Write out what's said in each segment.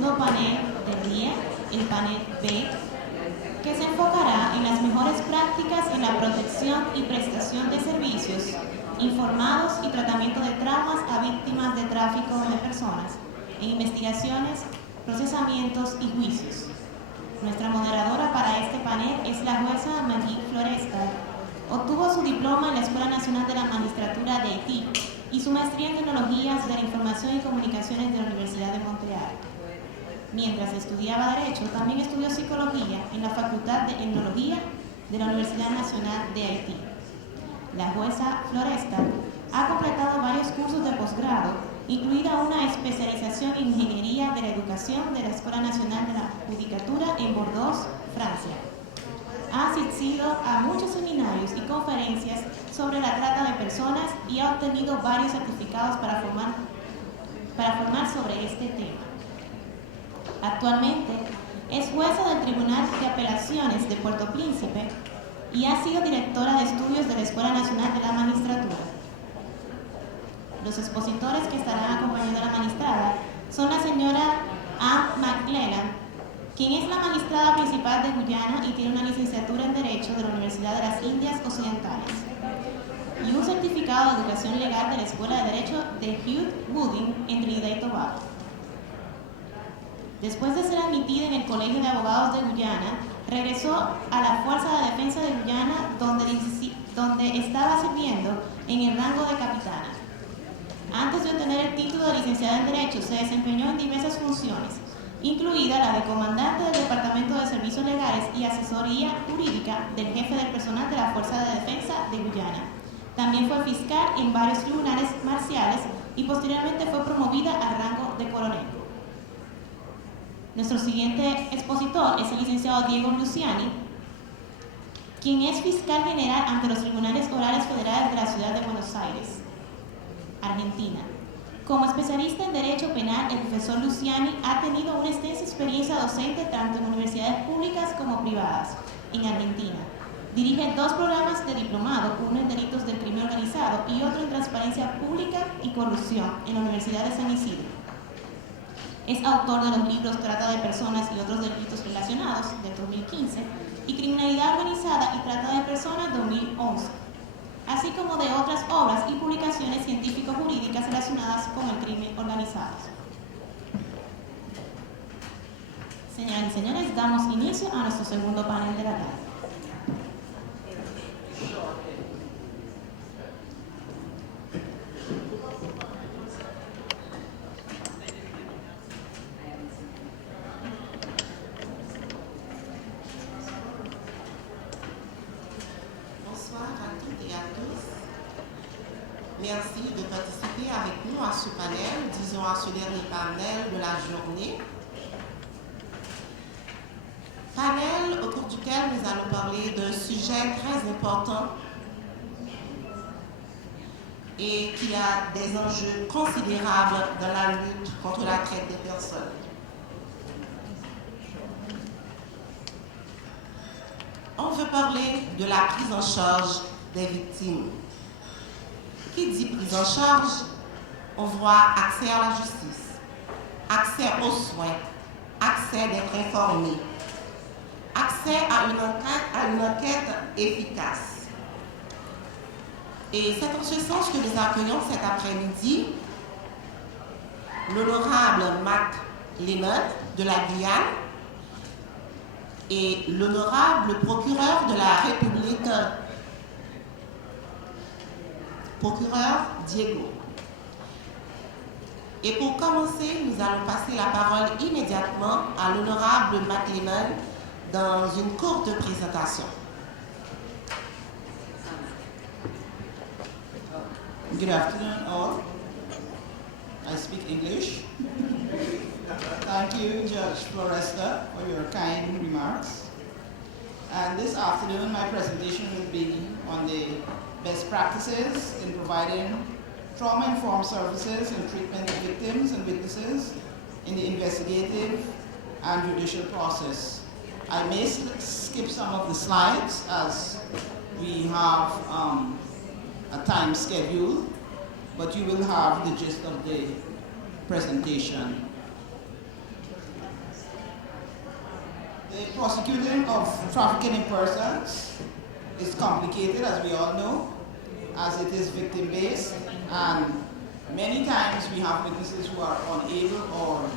segundo panel del día, el panel B, que se enfocará en las mejores prácticas en la protección y prestación de servicios informados y tratamiento de traumas a víctimas de tráfico de personas, en investigaciones, procesamientos y juicios. Nuestra moderadora para este panel es la jueza Maggie Floresca. Obtuvo su diploma en la Escuela Nacional de la Magistratura de Haití y su maestría en Tecnologías de la Información y Comunicaciones de la Universidad de Montreal. Mientras estudiaba Derecho, también estudió Psicología en la Facultad de Etnología de la Universidad Nacional de Haití. La jueza Floresca ha completado varios cursos de posgrado, incluida una especialización en Ingeniería de la Educación de la Escuela Nacional de la Judicatura en Bordeaux, Francia. Ha asistido a muchos seminarios y conferencias sobre la trata de personas y ha obtenido varios certificados para formar sobre este tema. Actualmente es jueza del Tribunal de Apelaciones de Puerto Príncipe y ha sido directora de estudios de la Escuela Nacional de la Magistratura. Los expositores que estarán acompañando a la magistrada son la señora Anne McClellan, quien es la magistrada principal de Guyana y tiene una licenciatura en Derecho de la Universidad de las Indias Occidentales y un certificado de educación legal de la Escuela de Derecho de Hugh Wooding en Trinidad y Tobago. Después de ser admitida en el Colegio de Abogados de Guyana, regresó a la Fuerza de Defensa de Guyana, donde estaba sirviendo en el rango de capitana. Antes de obtener el título de licenciada en Derecho, se desempeñó en diversas funciones, incluida la de comandante del Departamento de Servicios Legales y Asesoría Jurídica del jefe del personal de la Fuerza de Defensa de Guyana. También fue fiscal en varios tribunales marciales y posteriormente fue promovida al rango de coronel. Nuestro siguiente expositor es el licenciado Diego Luciani, quien es fiscal general ante los tribunales orales federales de la ciudad de Buenos Aires, Argentina. Como especialista en Derecho Penal, el profesor Luciani ha tenido una extensa experiencia docente tanto en universidades públicas como privadas en Argentina. Dirige 2 programas de diplomado, uno en Delitos del Crimen Organizado y otro en Transparencia Pública y Corrupción en la Universidad de San Isidro. Es autor de los libros Trata de Personas y otros delitos relacionados, de 2015, y Criminalidad Organizada y Trata de Personas, 2011, así como de otras obras y publicaciones científico-jurídicas relacionadas con el crimen organizado. Señoras y señores, damos inicio a nuestro segundo panel de la tarde. Merci de participer avec nous à ce panel, disons à ce dernier panel de la journée. Panel au cours duquel nous allons parler d'un sujet très important et qui a des enjeux considérables dans la lutte contre la traite des personnes. On veut parler de la prise en charge des victimes. Qui dit prise en charge, on voit accès à la justice, accès aux soins, accès d'être informé, accès à une enquête efficace. Et c'est en ce sens que nous accueillons cet après-midi l'honorable Mac Lemon de la Guyane et l'honorable procureur de la République, procureur Diego. Et pour commencer, nous allons passer la parole immédiatement à l'honorable Mac Lemon dans une courte présentation. Good afternoon, all. I speak English. Thank you, Judge Floresta, for your kind remarks. And this afternoon, my presentation will be on the best practices in providing trauma-informed services and treatment of victims and witnesses in the investigative and judicial process. I may skip some of the slides as we have a time schedule, but you will have the gist of the presentation. The prosecuting of trafficking in persons is complicated, as we all know, as it is victim-based, and many times we have witnesses who are unable or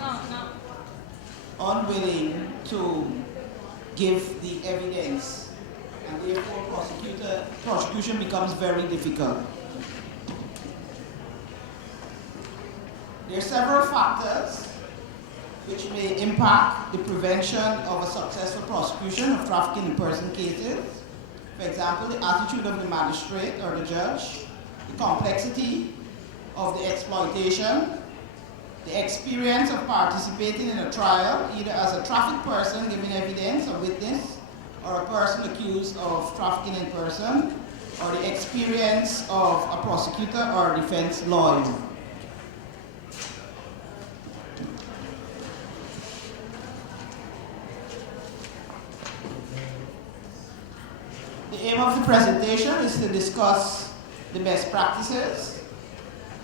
unwilling to give the evidence, and therefore prosecution becomes very difficult. There are several factors which may impact the prevention of a successful prosecution of trafficking in person cases. For example, the attitude of the magistrate or the judge, the complexity of the exploitation, the experience of participating in a trial, either as a trafficked person giving evidence, a witness, or a person accused of trafficking in person, or the experience of a prosecutor or defense lawyer. The aim of the presentation is to discuss the best practices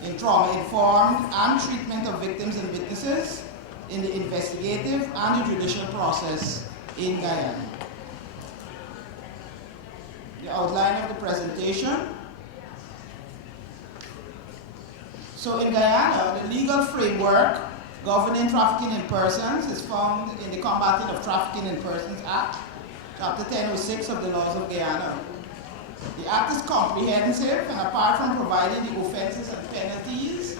in trauma-informed and treatment of victims and witnesses in the investigative and the judicial process in Guyana. The outline of the presentation. So in Guyana, the legal framework governing trafficking in persons is found in the Combating of Trafficking in Persons Act, Chapter 1006 of the Laws of Guyana. The Act is comprehensive, and apart from providing the offenses and penalties,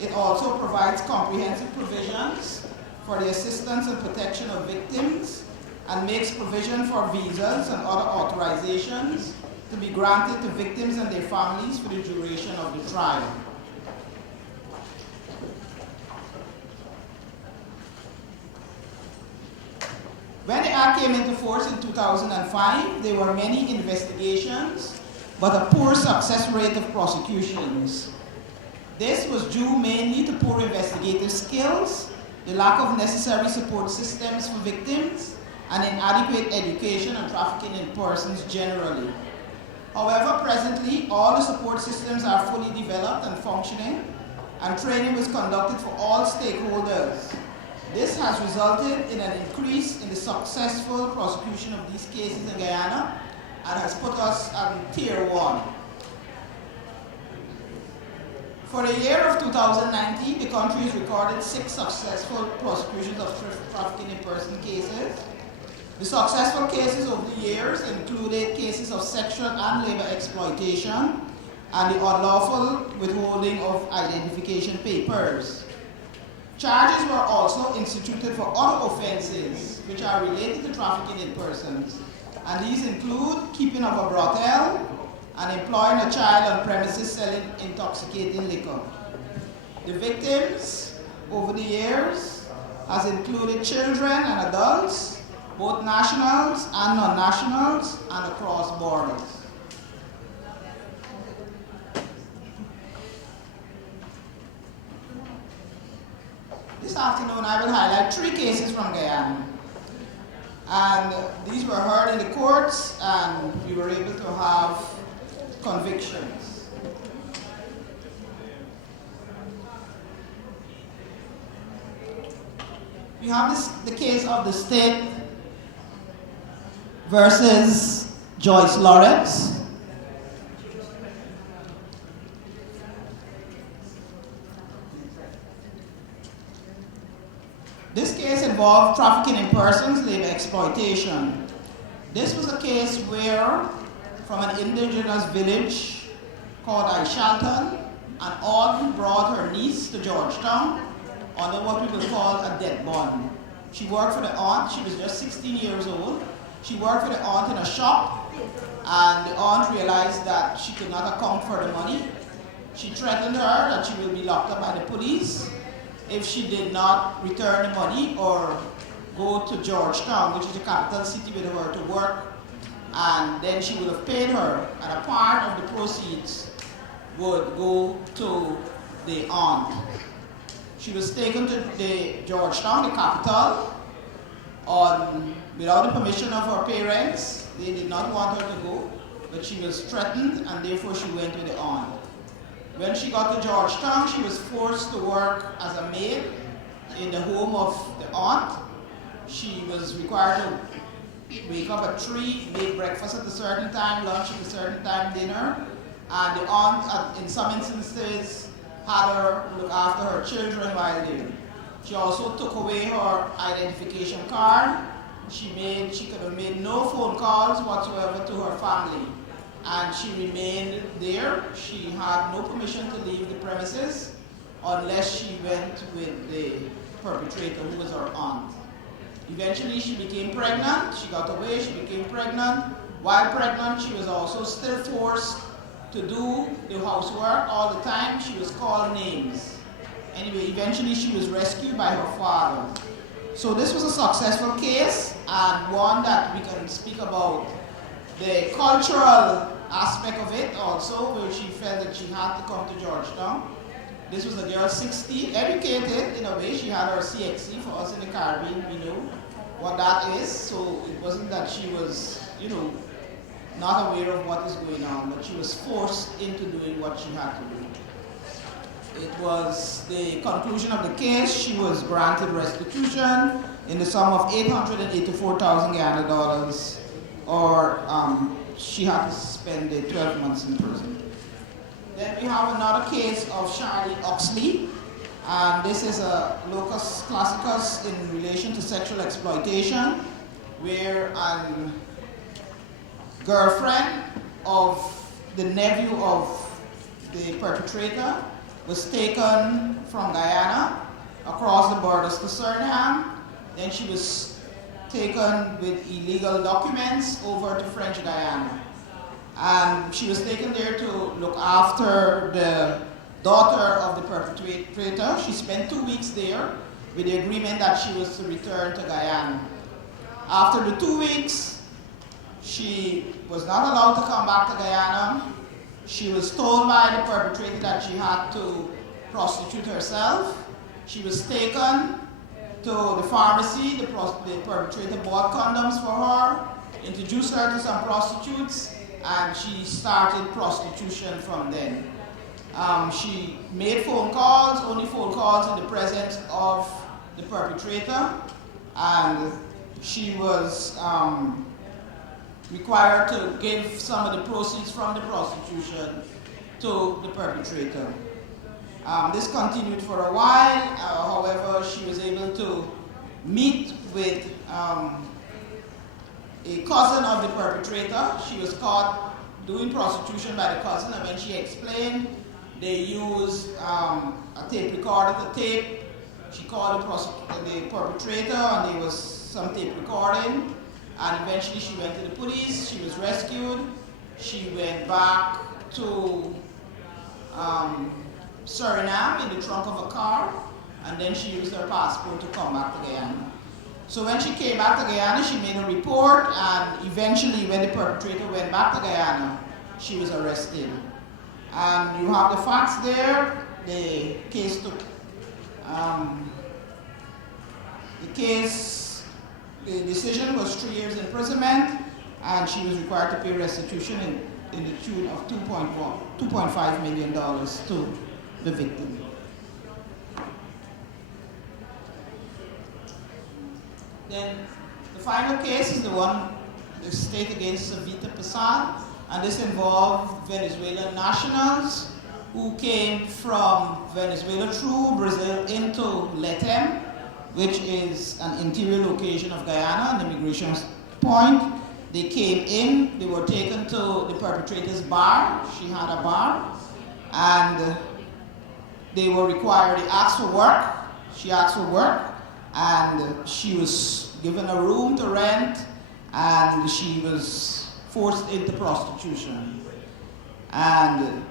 it also provides comprehensive provisions for the assistance and protection of victims and makes provision for visas and other authorizations to be granted to victims and their families for the duration of the trial. When the Act came into force in 2005, there were many investigations, but a poor success rate of prosecutions. This was due mainly to poor investigative skills, the lack of necessary support systems for victims, and inadequate education on trafficking in persons generally. However, presently, all the support systems are fully developed and functioning, and training was conducted for all stakeholders. This has resulted in an increase in the successful prosecution of these cases in Guyana and has put us on Tier 1. For the year of 2019, the country has recorded 6 successful prosecutions of trafficking in person cases. The successful cases over the years included cases of sexual and labor exploitation and the unlawful withholding of identification papers. Charges were also instituted for other offenses which are related to trafficking in persons, and these include keeping of a brothel and employing a child on premises selling intoxicating liquor. The victims over the years has included children and adults, both nationals and non-nationals, and across borders. This afternoon I will highlight 3 cases from Guyana. And these were heard in the courts, and we were able to have convictions. We have the case of the state versus Joyce Lawrence. This case involved trafficking in persons, labor exploitation. This was a case where, from an indigenous village called Aishalton, an aunt brought her niece to Georgetown under what we will call a debt bond. She worked for the aunt. She was just 16 years old. She worked for the aunt in a shop, and the aunt realized that she could not account for the money. She threatened her that she will be locked up by the police if she did not return the money or go to Georgetown, which is the capital city, with her to work, and then she would have paid her, and a part of the proceeds would go to the aunt. She was taken to the Georgetown, the capital, without the permission of her parents. They did not want her to go, but she was threatened, and therefore she went with the aunt. When she got to Georgetown, she was forced to work as a maid in the home of the aunt. She was required to wake up at 3, make breakfast at a certain time, lunch at a certain time, dinner. And the aunt, in some instances, had her look after her children while there. She also took away her identification card. She could have made no phone calls whatsoever to her family. And she remained there. She had no permission to leave the premises unless she went with the perpetrator, who was her aunt. Eventually she became pregnant. She got away, she became pregnant. While pregnant, she was also still forced to do the housework all the time. She was called names. Anyway, eventually she was rescued by her father. So this was a successful case, and one that we can speak about the cultural aspect of it also, where she felt that she had to come to Georgetown. This was a girl 60, educated in a way. She had her CXC. For us in the Caribbean, we know what that is. So it wasn't that she was, not aware of what is going on, but she was forced into doing what she had to do. It was the conclusion of the case. She was granted restitution in the sum of 884,000 Guyana dollars, or she had to spend 12 months in prison. Then we have another case of Charlie Oxley, and this is a locus classicus in relation to sexual exploitation, where a girlfriend of the nephew of the perpetrator was taken from Guyana across the borders to Suriname. Then she was taken with illegal documents over to French Guyana. And she was taken there to look after the daughter of the perpetrator. She spent 2 weeks there with the agreement that she was to return to Guyana. After the 2 weeks, she was not allowed to come back to Guyana. She was told by the perpetrator that she had to prostitute herself. She was taken to the pharmacy. The perpetrator bought condoms for her, introduced her to some prostitutes, and she started prostitution from then. She made phone calls, only phone calls in the presence of the perpetrator, and she was required to give some of the proceeds from the prostitution to the perpetrator. This continued for a while. However, she was able to meet with a cousin of the perpetrator. She was caught doing prostitution by the cousin, and when she explained, they used a tape recorder to tape. She called the perpetrator, and there was some tape recording, and eventually she went to the police. She was rescued. She went back to Suriname in the trunk of a car, and then she used her passport to come back to Guyana. So when she came back to Guyana, she made a report, and eventually when the perpetrator went back to Guyana, she was arrested. And you have the facts there. The case took, the decision was 3 years imprisonment, and she was required to pay restitution in the tune of $2.5 million to the victim. Then the final case is the state against Savita Pasad, and this involved Venezuelan nationals who came from Venezuela through Brazil into Letem, which is an interior location of Guyana, an immigration point. They came in, they were taken to the perpetrator's bar. She had a bar, and they were required, they asked for work. She asked for work, and she was given a room to rent, and she was forced into prostitution. And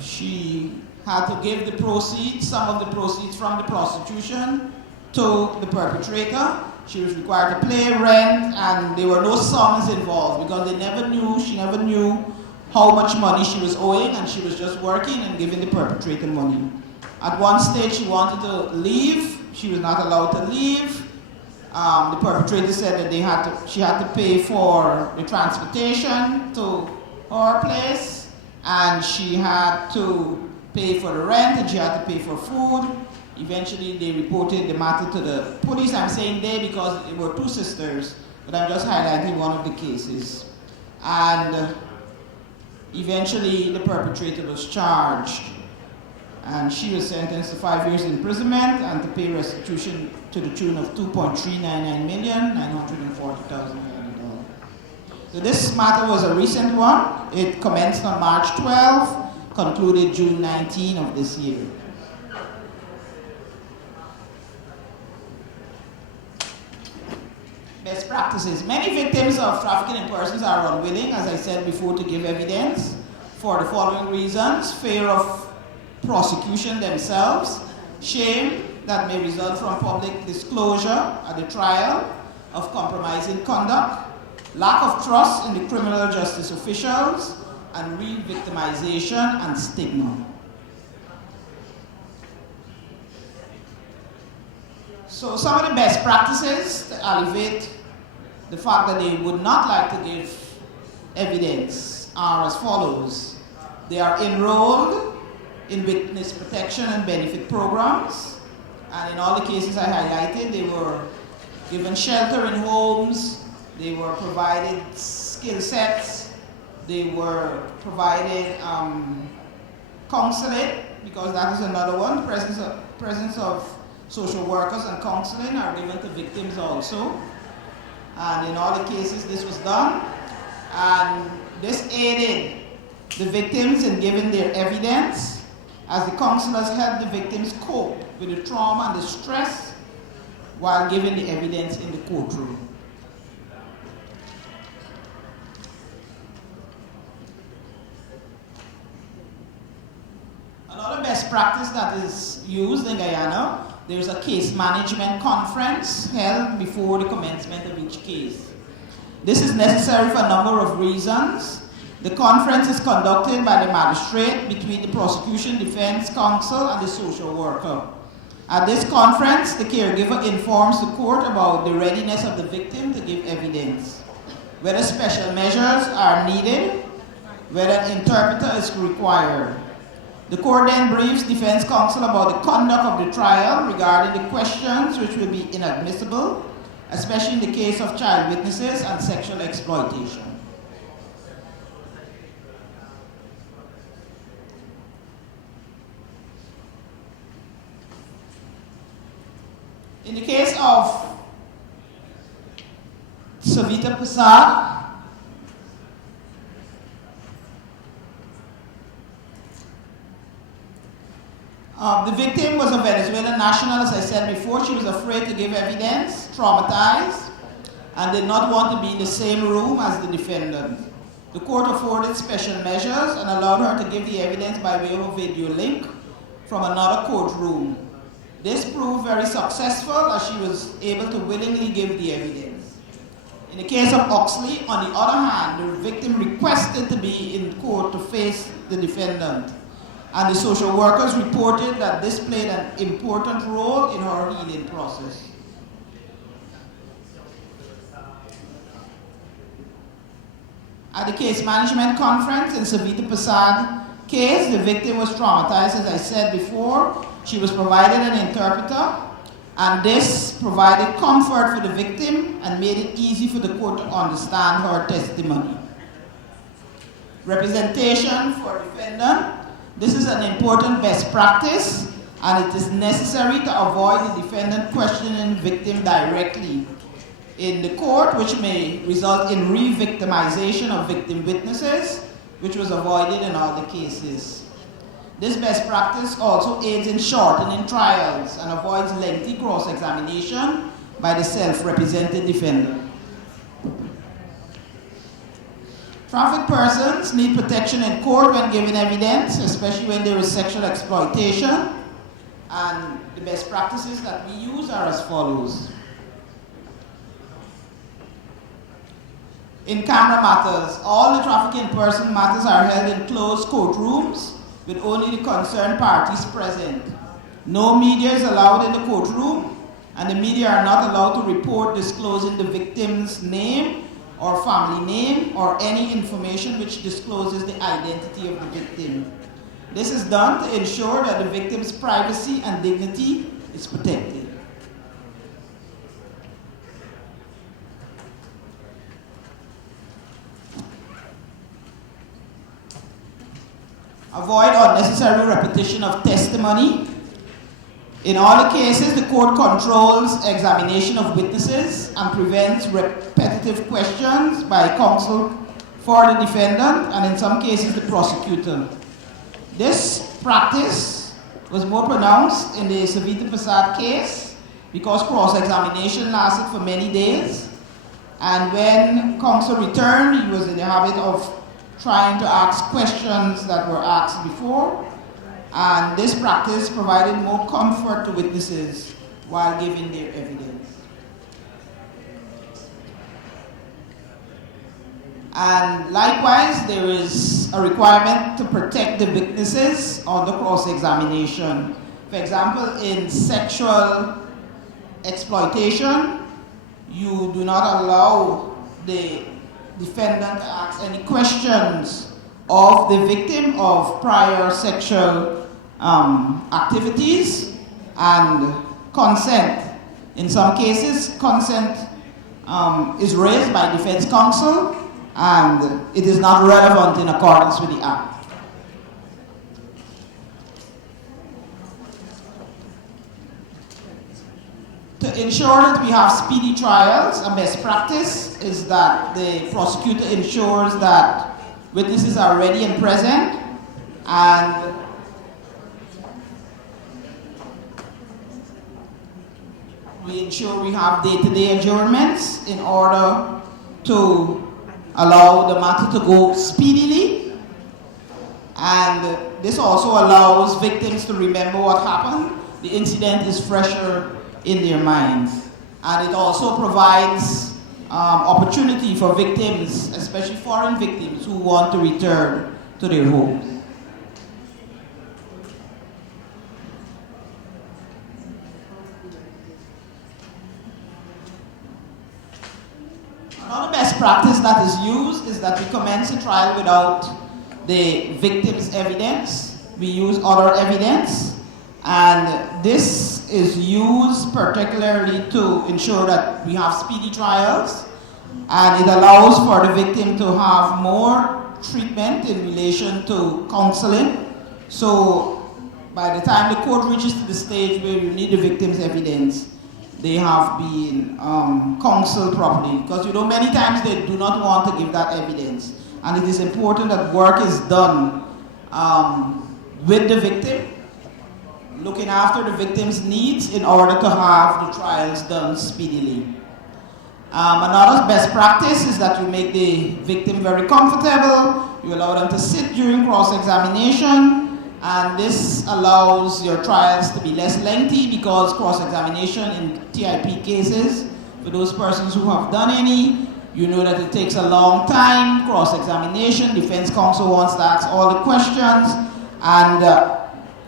she had to give the proceeds, some of the proceeds from the prostitution, to the perpetrator. She was required to pay rent, and there were no sums involved because she never knew how much money she was owing, and she was just working and giving the perpetrator money. At one stage, she wanted to leave. She was not allowed to leave. The perpetrator said that she had to pay for the transportation to her place, and she had to pay for the rent, and she had to pay for food. Eventually, they reported the matter to the police. I'm saying they because it were two sisters, but I'm just highlighting one of the cases. And eventually, the perpetrator was charged, and she was sentenced to 5 years imprisonment and to pay restitution to the tune of $2.399,940,000. So this matter was a recent one. It commenced on March 12, concluded June 19 of this year. Best practices. Many victims of trafficking in persons are unwilling, as I said before, to give evidence for the following reasons: fear of prosecution themselves, shame that may result from public disclosure at the trial of compromising conduct, lack of trust in the criminal justice officials, and re-victimization and stigma. So some of the best practices to alleviate the fact that they would not like to give evidence are as follows. They are enrolled in witness protection and benefit programs, and in all the cases I highlighted, they were given shelter in homes, they were provided skill sets, they were provided counseling, because that is another one. Presence of social workers and counseling are given to victims also. And in all the cases this was done. And this aided the victims in giving their evidence, as the counselors helped the victims cope with the trauma and the stress while giving the evidence in the courtroom. Another best practice that is used in Guyana, there's a case management conference held before the commencement of each case. This is necessary for a number of reasons. The conference is conducted by the magistrate between the prosecution, defense counsel, and the social worker. At this conference, the caregiver informs the court about the readiness of the victim to give evidence, whether special measures are needed, whether an interpreter is required. The court then briefs defense counsel about the conduct of the trial regarding the questions which will be inadmissible, especially in the case of child witnesses and sexual exploitation. In the case of Savita Prasad, the victim was a Venezuelan national, as I said before. She was afraid to give evidence, traumatized, and did not want to be in the same room as the defendant. The court afforded special measures and allowed her to give the evidence by way of a video link from another courtroom. This proved very successful, as she was able to willingly give the evidence. In the case of Oxley, on the other hand, the victim requested to be in court to face the defendant, and the social workers reported that this played an important role in her healing process. At the case management conference in Savita Prasad case, the victim was traumatized, as I said before. She was provided an interpreter, and this provided comfort for the victim and made it easy for the court to understand her testimony. Representation for defendant. This is an important best practice, and it is necessary to avoid the defendant questioning the victim directly in the court, which may result in re-victimization of victim witnesses, which was avoided in all the cases. This best practice also aids in shortening trials and avoids lengthy cross-examination by the self-represented defendant. Trafficked persons need protection in court when giving evidence, especially when there is sexual exploitation. And the best practices that we use are as follows. In camera matters, all the trafficking person matters are held in closed courtrooms with only the concerned parties present. No media is allowed in the courtroom, and the media are not allowed to report disclosing the victim's name or family name or any information which discloses the identity of the victim. This is done to ensure that the victim's privacy and dignity is protected. Avoid unnecessary repetition of testimony. In all the cases, the court controls examination of witnesses and prevents repetitive questions by counsel for the defendant and in some cases the prosecutor. This practice was more pronounced in the Savita Prasad case because cross-examination lasted for many days, and when counsel returned, he was in the habit of trying to ask questions that were asked before, and this practice provided more comfort to witnesses while giving their evidence. And likewise, there is a requirement to protect the witnesses on the cross-examination. For example, in sexual exploitation, you do not allow the defendant to ask any questions of the victim of prior sexual activities, and consent. In some cases, consent is raised by defense counsel, and it is not relevant in accordance with the Act. To ensure that we have speedy trials, a best practice is that the prosecutor ensures that witnesses are ready and present, and we ensure we have day-to-day adjournments in order to allow the matter to go speedily. And this also allows victims to remember what happened. The incident is fresher in their minds. And it also provides opportunity for victims, especially foreign victims, who want to return to their homes. Another best practice that is used is that we commence a trial without the victim's evidence. We use other evidence, and this is used particularly to ensure that we have speedy trials, and it allows for the victim to have more treatment in relation to counseling. So by the time the court reaches to the stage where you need the victim's evidence, they have been counseled properly, because many times they do not want to give that evidence, and it is important that work is done with the victim, looking after the victim's needs in order to have the trials done speedily. Another best practice is that you make the victim very comfortable, you allow them to sit during cross-examination, and this allows your trials to be less lengthy, because cross-examination in TIP cases, for those persons who have done any, you know that it takes a long time. Cross-examination, defense counsel wants to ask all the questions, and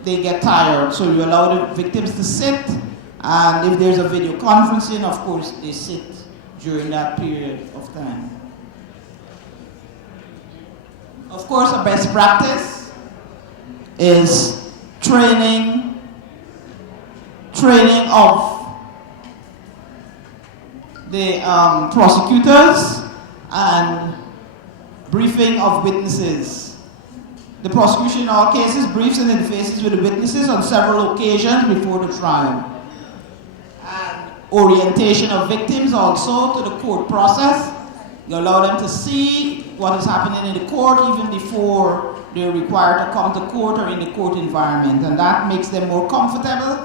they get tired. So you allow the victims to sit, and if there's a video conferencing, of course, they sit during that period of time. Of course, a best practice is training of the prosecutors and briefing of witnesses. The prosecution in all cases briefs and interfaces with the witnesses on several occasions before the trial. And orientation of victims also to the court process. You allow them to see what is happening in the court even before they're required to come to court or in the court environment, and that makes them more comfortable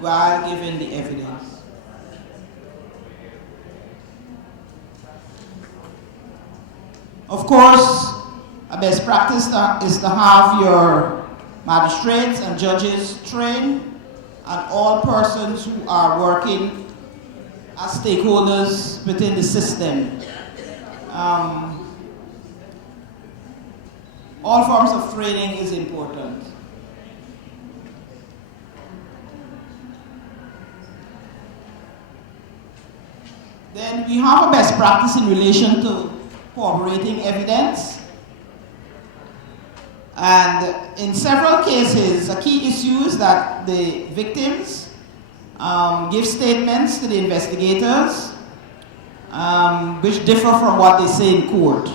while giving the evidence. Of course, a best practice is to have your magistrates and judges trained, and all persons who are working as stakeholders within the system. All forms of training is important. Then we have a best practice in relation to corroborating evidence. And in several cases, a key issue is that the victims give statements to the investigators which differ from what they say in court.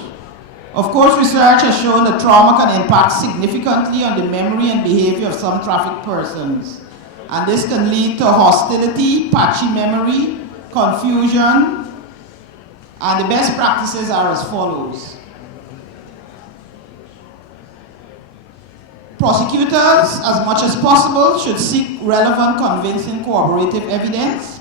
Of course, research has shown that trauma can impact significantly on the memory and behavior of some trafficked persons. And this can lead to hostility, patchy memory, confusion, and the best practices are as follows. Prosecutors, as much as possible, should seek relevant, convincing, corroborative evidence.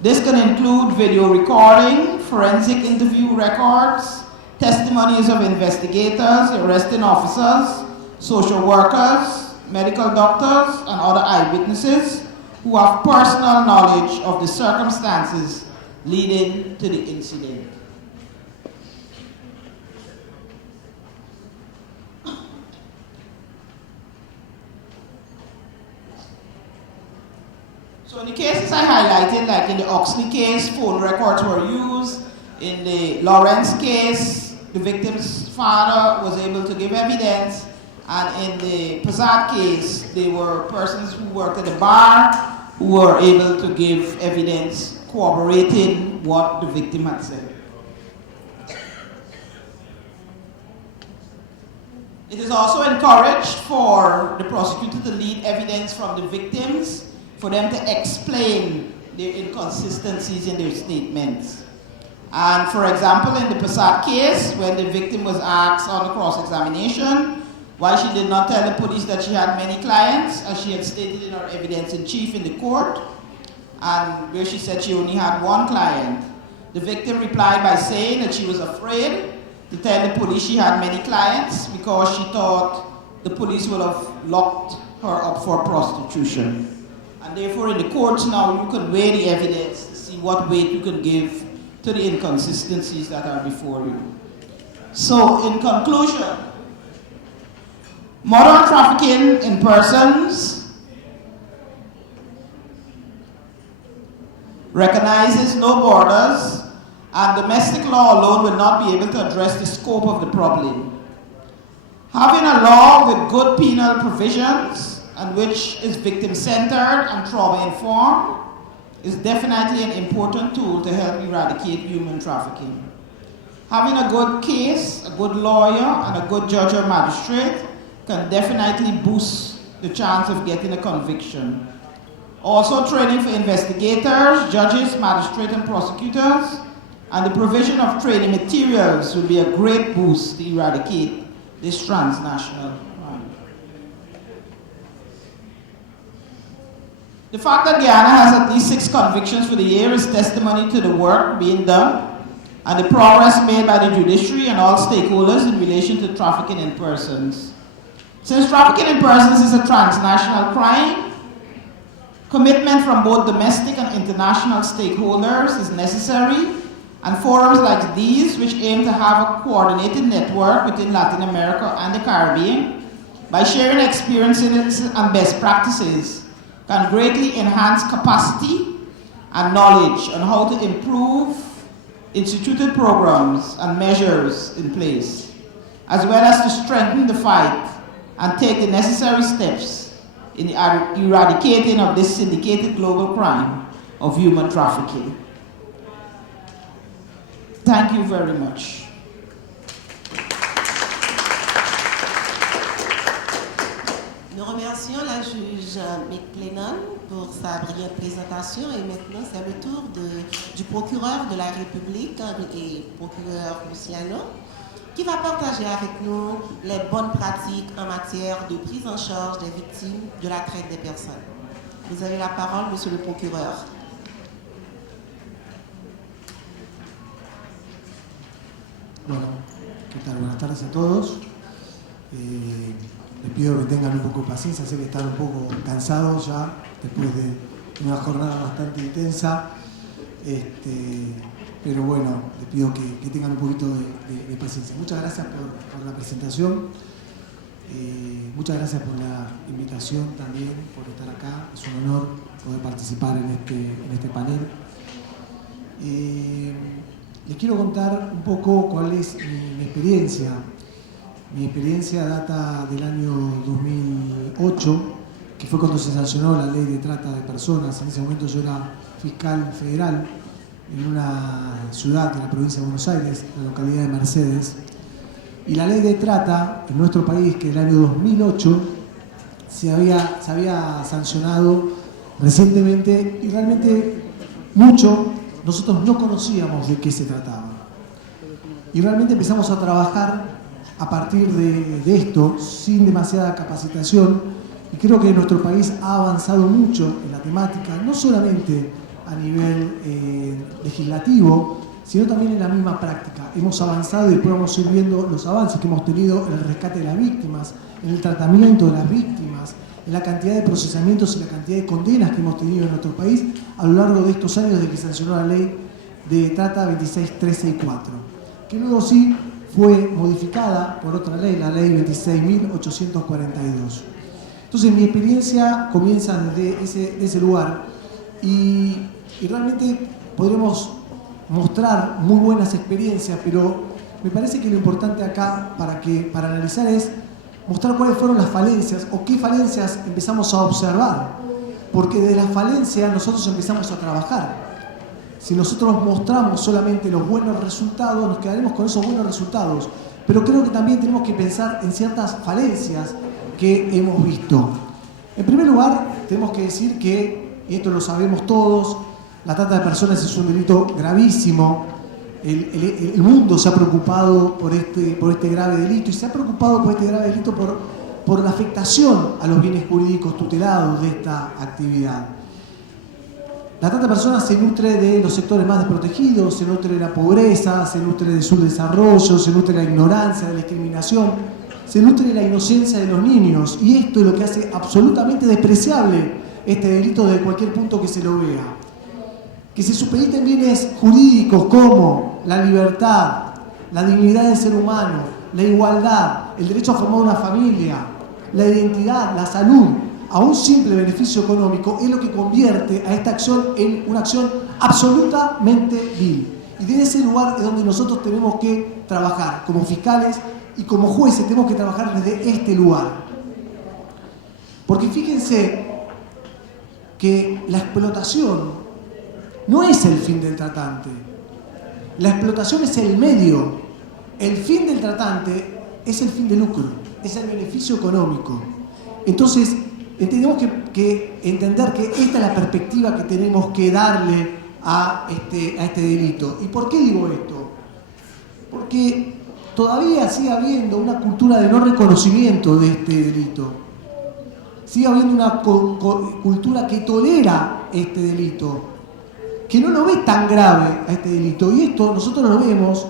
This can include video recording, forensic interview records, testimonies of investigators, arresting officers, social workers, medical doctors, and other eyewitnesses who have personal knowledge of the circumstances leading to the incident. So in the cases I highlighted, like in the Oxley case, phone records were used. In the Lawrence case, the victim's father was able to give evidence. And in the Pazat case, they were persons who worked at the bar who were able to give evidence corroborating what the victim had said. It is also encouraged for the prosecutor to lead evidence from the victims for them to explain their inconsistencies in their statements. And for example, in the Passat case, when the victim was asked on the cross-examination why she did not tell the police that she had many clients, as she had stated in her evidence in chief in the court, and where she said she only had one client, the victim replied by saying that she was afraid to tell the police she had many clients because she thought the police would have locked her up for prostitution. And therefore in the courts now you can weigh the evidence to see what weight you can give to the inconsistencies that are before you. So in conclusion, modern trafficking in persons recognizes no borders, and domestic law alone will not be able to address the scope of the problem. Having a law with good penal provisions and which is victim-centered and trauma-informed is definitely an important tool to help eradicate human trafficking. Having a good case, a good lawyer, and a good judge or magistrate can definitely boost the chance of getting a conviction. Also, training for investigators, judges, magistrates, and prosecutors, and the provision of training materials will be a great boost to eradicate this transnational crime. The fact that Guyana has at least 6 convictions for the year is testimony to the work being done and the progress made by the judiciary and all stakeholders in relation to trafficking in persons. Since trafficking in persons is a transnational crime, commitment from both domestic and international stakeholders is necessary, and forums like these, which aim to have a coordinated network within Latin America and the Caribbean, by sharing experiences and best practices, can greatly enhance capacity and knowledge on how to improve instituted programs and measures in place, as well as to strengthen the fight and take the necessary steps in the eradicating of this syndicated global crime of human trafficking. Thank you very much. Nous remercions la juge McLennan pour sa brillante présentation et maintenant c'est le tour du procureur de la République et procureur Luciano qui va partager avec nous les bonnes pratiques en matière de prise en charge des victimes de la traite des personnes. Vous avez la parole, monsieur le procureur. Bueno, ¿qué tal? Buenas tardes a todos. Les pido que tengan un poco de paciencia, sé que están un poco cansados ya después de una jornada bastante intensa, pero bueno, les pido que tengan un poquito de paciencia. Muchas gracias por la presentación, muchas gracias por la invitación también, por estar acá. Es un honor poder participar en este panel. Les quiero contar un poco cuál es mi experiencia Mi experiencia data del año 2008, que fue cuando se sancionó la ley de trata de personas. En ese momento yo era fiscal federal en una ciudad de la provincia de Buenos Aires, la localidad de Mercedes. Y la ley de trata en nuestro país, que en el año 2008 se había sancionado recientemente, y realmente nosotros no conocíamos de qué se trataba. Y realmente empezamos a trabajar a partir de esto, sin demasiada capacitación, y creo que nuestro país ha avanzado mucho en la temática, no solamente a nivel legislativo, sino también en la misma práctica. Hemos avanzado y después vamos a ir viendo los avances que hemos tenido en el rescate de las víctimas, en el tratamiento de las víctimas, en la cantidad de procesamientos y la cantidad de condenas que hemos tenido en nuestro país a lo largo de estos años desde que se sancionó la ley de trata 26364, que luego sí fue modificada por otra ley, la ley 26.842. Entonces mi experiencia comienza desde ese lugar y realmente podremos mostrar muy buenas experiencias, pero me parece que lo importante acá para analizar es mostrar cuáles fueron las falencias o qué falencias empezamos a observar, porque de las falencias nosotros empezamos a trabajar. Si nosotros mostramos solamente los buenos resultados, nos quedaremos con esos buenos resultados. Pero creo que también tenemos que pensar en ciertas falencias que hemos visto. En primer lugar, tenemos que decir que, y esto lo sabemos todos, la trata de personas es un delito gravísimo. El mundo se ha preocupado por este grave delito, y se ha preocupado por este grave delito por la afectación a los bienes jurídicos tutelados de esta actividad. La trata de personas se nutre de los sectores más desprotegidos, se nutre de la pobreza, se nutre del subdesarrollo, se nutre de la ignorancia, de la discriminación, se nutre de la inocencia de los niños, y esto es lo que hace absolutamente despreciable este delito desde cualquier punto que se lo vea. Que se supediten bienes jurídicos como la libertad, la dignidad del ser humano, la igualdad, el derecho a formar una familia, la identidad, la salud, a un simple beneficio económico, es lo que convierte a esta acción en una acción absolutamente vil. Y desde ese lugar es donde nosotros tenemos que trabajar como fiscales y como jueces, tenemos que trabajar desde este lugar. Porque fíjense que la explotación no es el fin del tratante. La explotación es el medio. El fin del tratante es el fin de lucro, es el beneficio económico. Entonces, tenemos que entender que esta es la perspectiva que tenemos que darle a este delito. ¿Y por qué digo esto? Porque todavía sigue habiendo una cultura de no reconocimiento de este delito. Sigue habiendo una cultura que tolera este delito, que no lo ve tan grave a este delito. Y esto nosotros lo vemos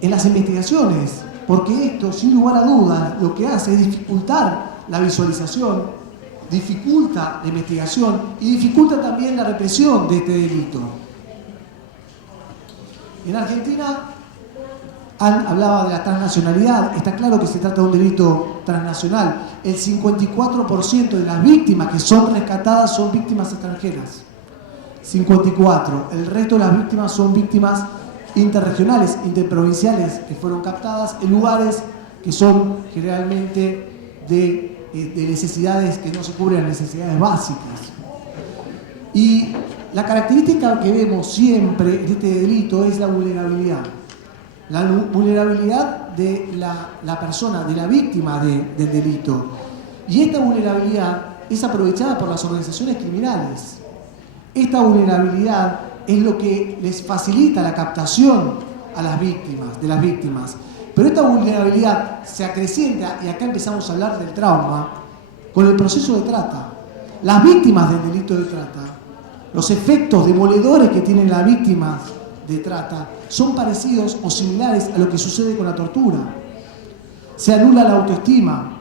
en las investigaciones, porque esto, sin lugar a dudas, lo que hace es dificultar la visualización, dificulta la investigación y dificulta también la represión de este delito. En Argentina hablaba de la transnacionalidad. Está claro que se trata de un delito transnacional. El 54% de las víctimas que son rescatadas son víctimas extranjeras. 54. El resto de las víctimas son víctimas interregionales, interprovinciales, que fueron captadas en lugares que son generalmente de necesidades que no se cubren, necesidades básicas. Y la característica que vemos siempre en este delito es la vulnerabilidad. La vulnerabilidad de la persona, de la víctima del delito. Y esta vulnerabilidad es aprovechada por las organizaciones criminales. Esta vulnerabilidad es lo que les facilita la captación a las víctimas. Pero esta vulnerabilidad se acrecienta, y acá empezamos a hablar del trauma, con el proceso de trata. Las víctimas del delito de trata, los efectos demoledores que tienen las víctimas de trata son parecidos o similares a lo que sucede con la tortura. Se anula la autoestima,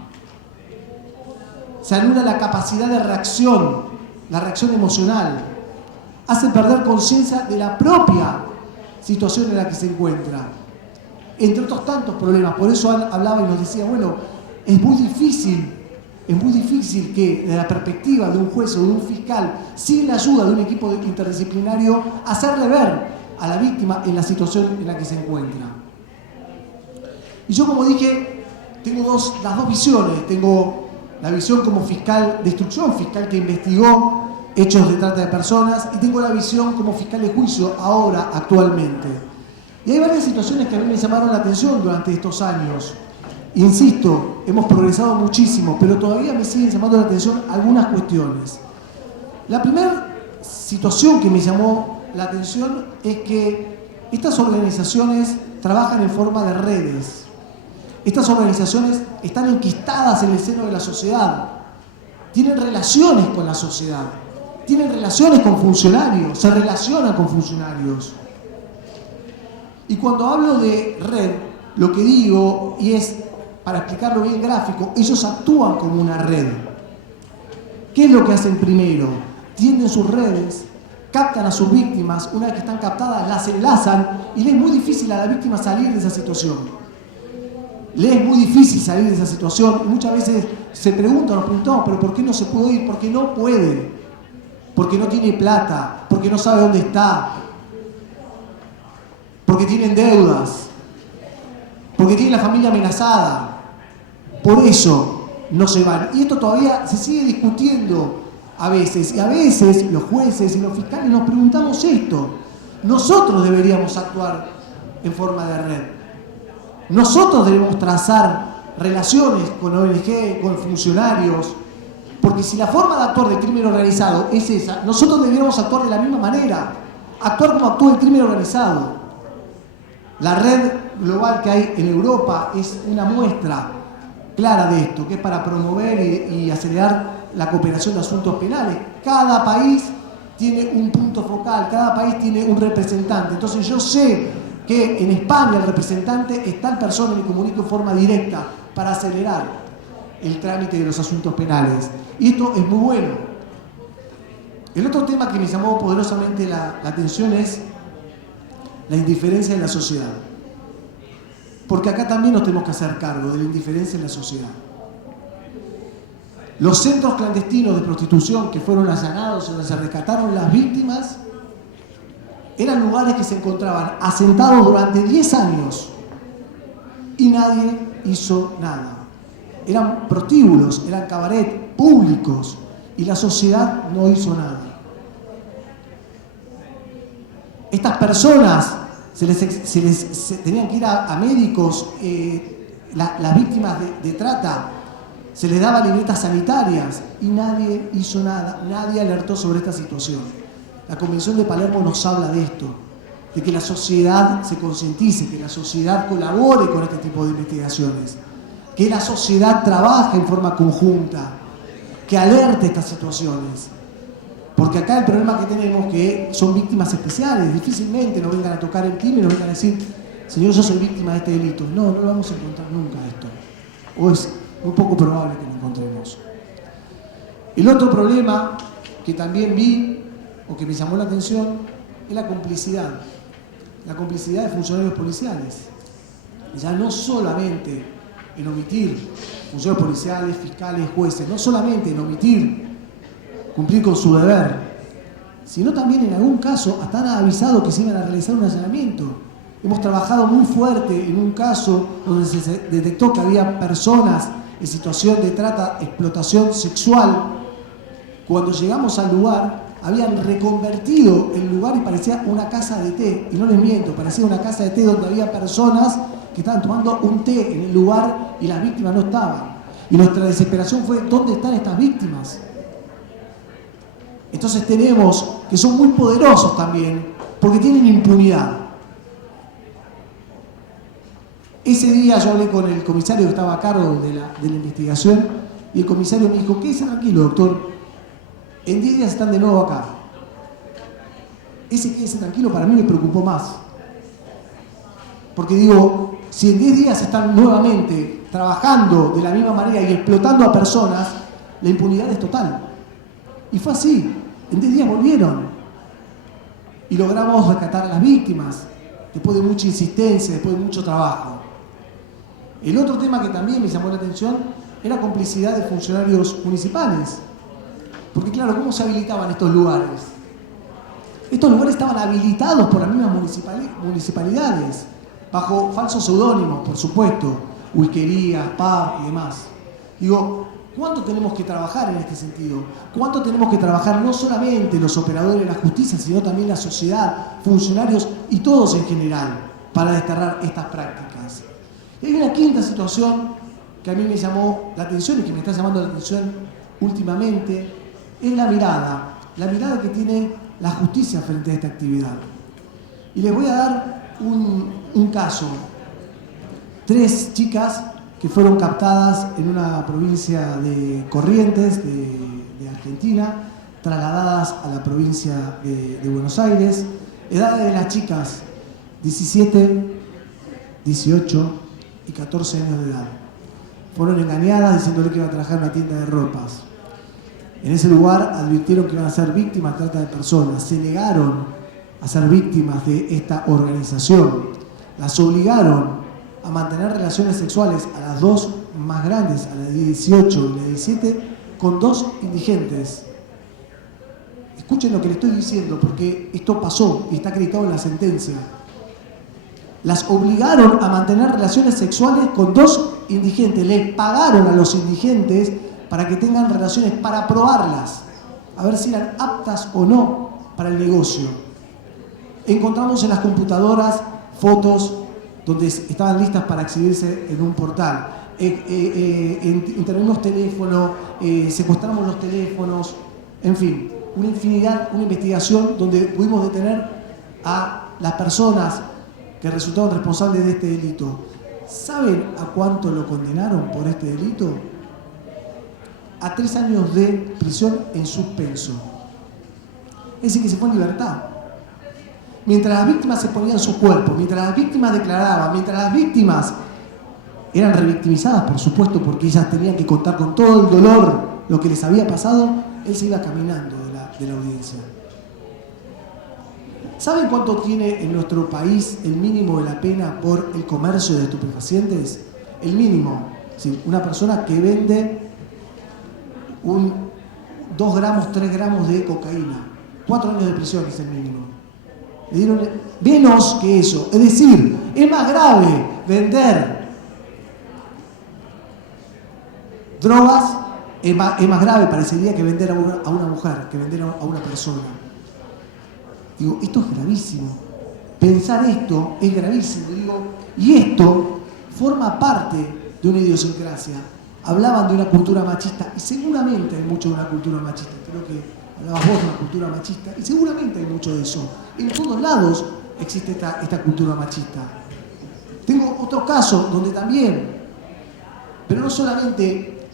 se anula la capacidad de reacción, la reacción emocional, hace perder conciencia de la propia situación en la que se encuentra, entre otros tantos problemas. Por eso hablaba y nos decía, bueno, es muy difícil que desde la perspectiva de un juez o de un fiscal, sin la ayuda de un equipo interdisciplinario, hacerle ver a la víctima en la situación en la que se encuentra. Y yo, como dije, tengo las dos visiones. Tengo la visión como fiscal de instrucción, fiscal que investigó hechos de trata de personas, y tengo la visión como fiscal de juicio ahora, actualmente. Y hay varias situaciones que a mí me llamaron la atención durante estos años. Insisto, hemos progresado muchísimo, pero todavía me siguen llamando la atención algunas cuestiones. La primera situación que me llamó la atención es que estas organizaciones trabajan en forma de redes. Estas organizaciones están enquistadas en el seno de la sociedad, tienen relaciones con la sociedad, tienen relaciones con funcionarios, se relacionan con funcionarios. Y cuando hablo de red, lo que digo, y es para explicarlo bien gráfico, ellos actúan como una red. ¿Qué es lo que hacen primero? Tienden sus redes, captan a sus víctimas, una vez que están captadas las enlazan y le es muy difícil a la víctima salir de esa situación. Le es muy difícil salir de esa situación y muchas veces nos preguntamos, pero ¿por qué no se puede ir? Porque no puede, porque no tiene plata, porque no sabe dónde está, porque tienen deudas, porque tiene la familia amenazada. Por eso no se van. Y esto todavía se sigue discutiendo a veces. Y a veces los jueces y los fiscales nos preguntamos esto. Nosotros deberíamos actuar en forma de red. Nosotros debemos trazar relaciones con ONG, con funcionarios. Porque si la forma de actuar del crimen organizado es esa, nosotros deberíamos actuar de la misma manera. Actuar como actúa el crimen organizado. La red global que hay en Europa es una muestra clara de esto, que es para promover y acelerar la cooperación de asuntos penales. Cada país tiene un punto focal, cada país tiene un representante. Entonces yo sé que en España el representante es tal persona, me comunico en forma directa para acelerar el trámite de los asuntos penales. Y esto es muy bueno. El otro tema que me llamó poderosamente la atención es la indiferencia en la sociedad. Porque acá también nos tenemos que hacer cargo de la indiferencia en la sociedad. Los centros clandestinos de prostitución que fueron allanados, donde se rescataron las víctimas, eran lugares que se encontraban asentados durante 10 años y nadie hizo nada. Eran prostíbulos, eran cabaret públicos y la sociedad no hizo nada. Estas personas se les tenían que ir a médicos, las víctimas de trata, se les daba libretas sanitarias y nadie hizo nada, nadie alertó sobre esta situación. La Convención de Palermo nos habla de esto, de que la sociedad se concientice, que la sociedad colabore con este tipo de investigaciones, que la sociedad trabaje en forma conjunta, que alerte estas situaciones. Porque acá el problema que tenemos es que son víctimas especiales, difícilmente nos vengan a tocar el crimen y nos vengan a decir, señor, yo soy víctima de este delito. No lo vamos a encontrar nunca esto. O es muy poco probable que lo encontremos. El otro problema que también vi, o que me llamó la atención, es la complicidad. La complicidad de funcionarios policiales. Ya no solamente en omitir, funcionarios policiales, fiscales, jueces, no solamente en omitir cumplir con su deber, sino también en algún caso hasta han avisado que se iban a realizar un allanamiento. Hemos trabajado muy fuerte en un caso donde se detectó que había personas en situación de trata, explotación sexual. Cuando llegamos al lugar, habían reconvertido el lugar y parecía una casa de té, y no les miento, parecía una casa de té donde había personas que estaban tomando un té en el lugar y las víctimas no estaban. Y nuestra desesperación fue, ¿dónde están estas víctimas? Entonces tenemos que son muy poderosos también, porque tienen impunidad. Ese día yo hablé con el comisario que estaba a cargo de la investigación y el comisario me dijo, quédese tranquilo, doctor, en 10 días están de nuevo acá. Ese quédese tranquilo para mí me preocupó más. Porque digo, si en 10 días están nuevamente trabajando de la misma manera y explotando a personas, la impunidad es total. Y fue así. En 10 días volvieron. Y logramos rescatar a las víctimas, después de mucha insistencia, después de mucho trabajo. El otro tema que también me llamó la atención era la complicidad de funcionarios municipales. Porque claro, ¿cómo se habilitaban estos lugares? Estos lugares estaban habilitados por las mismas municipalidades, bajo falsos seudónimos, por supuesto. whiskerías, pub y demás. Digo, ¿cuánto tenemos que trabajar en este sentido? ¿Cuánto tenemos que trabajar no solamente los operadores de la justicia, sino también la sociedad, funcionarios y todos en general para desterrar estas prácticas? Y hay una quinta situación que a mí me llamó la atención y que me está llamando la atención últimamente, es la mirada que tiene la justicia frente a esta actividad. Y les voy a dar un caso. 3 chicas que fueron captadas en una provincia de Corrientes, de Argentina, trasladadas a la provincia de Buenos Aires. Edades de las chicas, 17, 18 y 14 años de edad. Fueron engañadas diciéndole que iban a trabajar en una tienda de ropas. En ese lugar advirtieron que iban a ser víctimas de trata de personas. Se negaron a ser víctimas de esta organización. Las obligaron a mantener relaciones sexuales a las 2 más grandes, a la de 18 y la de 17, con 2 indigentes. Escuchen lo que les estoy diciendo, porque esto pasó y está acreditado en la sentencia. Las obligaron a mantener relaciones sexuales con 2 indigentes. Les pagaron a los indigentes para que tengan relaciones, para probarlas, a ver si eran aptas o no para el negocio. Encontramos en las computadoras fotos donde estaban listas para exhibirse en un portal. Intervenimos teléfonos, secuestramos los teléfonos, en fin, una infinidad, una investigación donde pudimos detener a las personas que resultaron responsables de este delito. ¿Saben a cuánto lo condenaron por este delito? A 3 años de prisión en suspenso. Es decir, que se fue en libertad. Mientras las víctimas se ponían su cuerpo, mientras las víctimas declaraban, mientras las víctimas eran revictimizadas, por supuesto, porque ellas tenían que contar con todo el dolor, lo que les había pasado, él se iba caminando de la audiencia. ¿Saben cuánto tiene en nuestro país el mínimo de la pena por el comercio de estupefacientes? El mínimo. ¿Sí? Una persona que vende 2 gramos, 3 gramos de cocaína. 4 años de prisión es el mínimo. Le dieron menos que eso. Es decir, es más grave vender drogas, es más grave, parecería, que vender a una mujer, que vender a una persona. Digo, esto es gravísimo. Pensar esto es gravísimo. Digo, y esto forma parte de una idiosincrasia. Hablaban de una cultura machista, y seguramente hay mucho de una cultura machista. Creo que hablabas vos de una cultura machista, y seguramente hay mucho de eso. En todos lados existe esta cultura machista. Tengo otro caso donde también, pero no solamente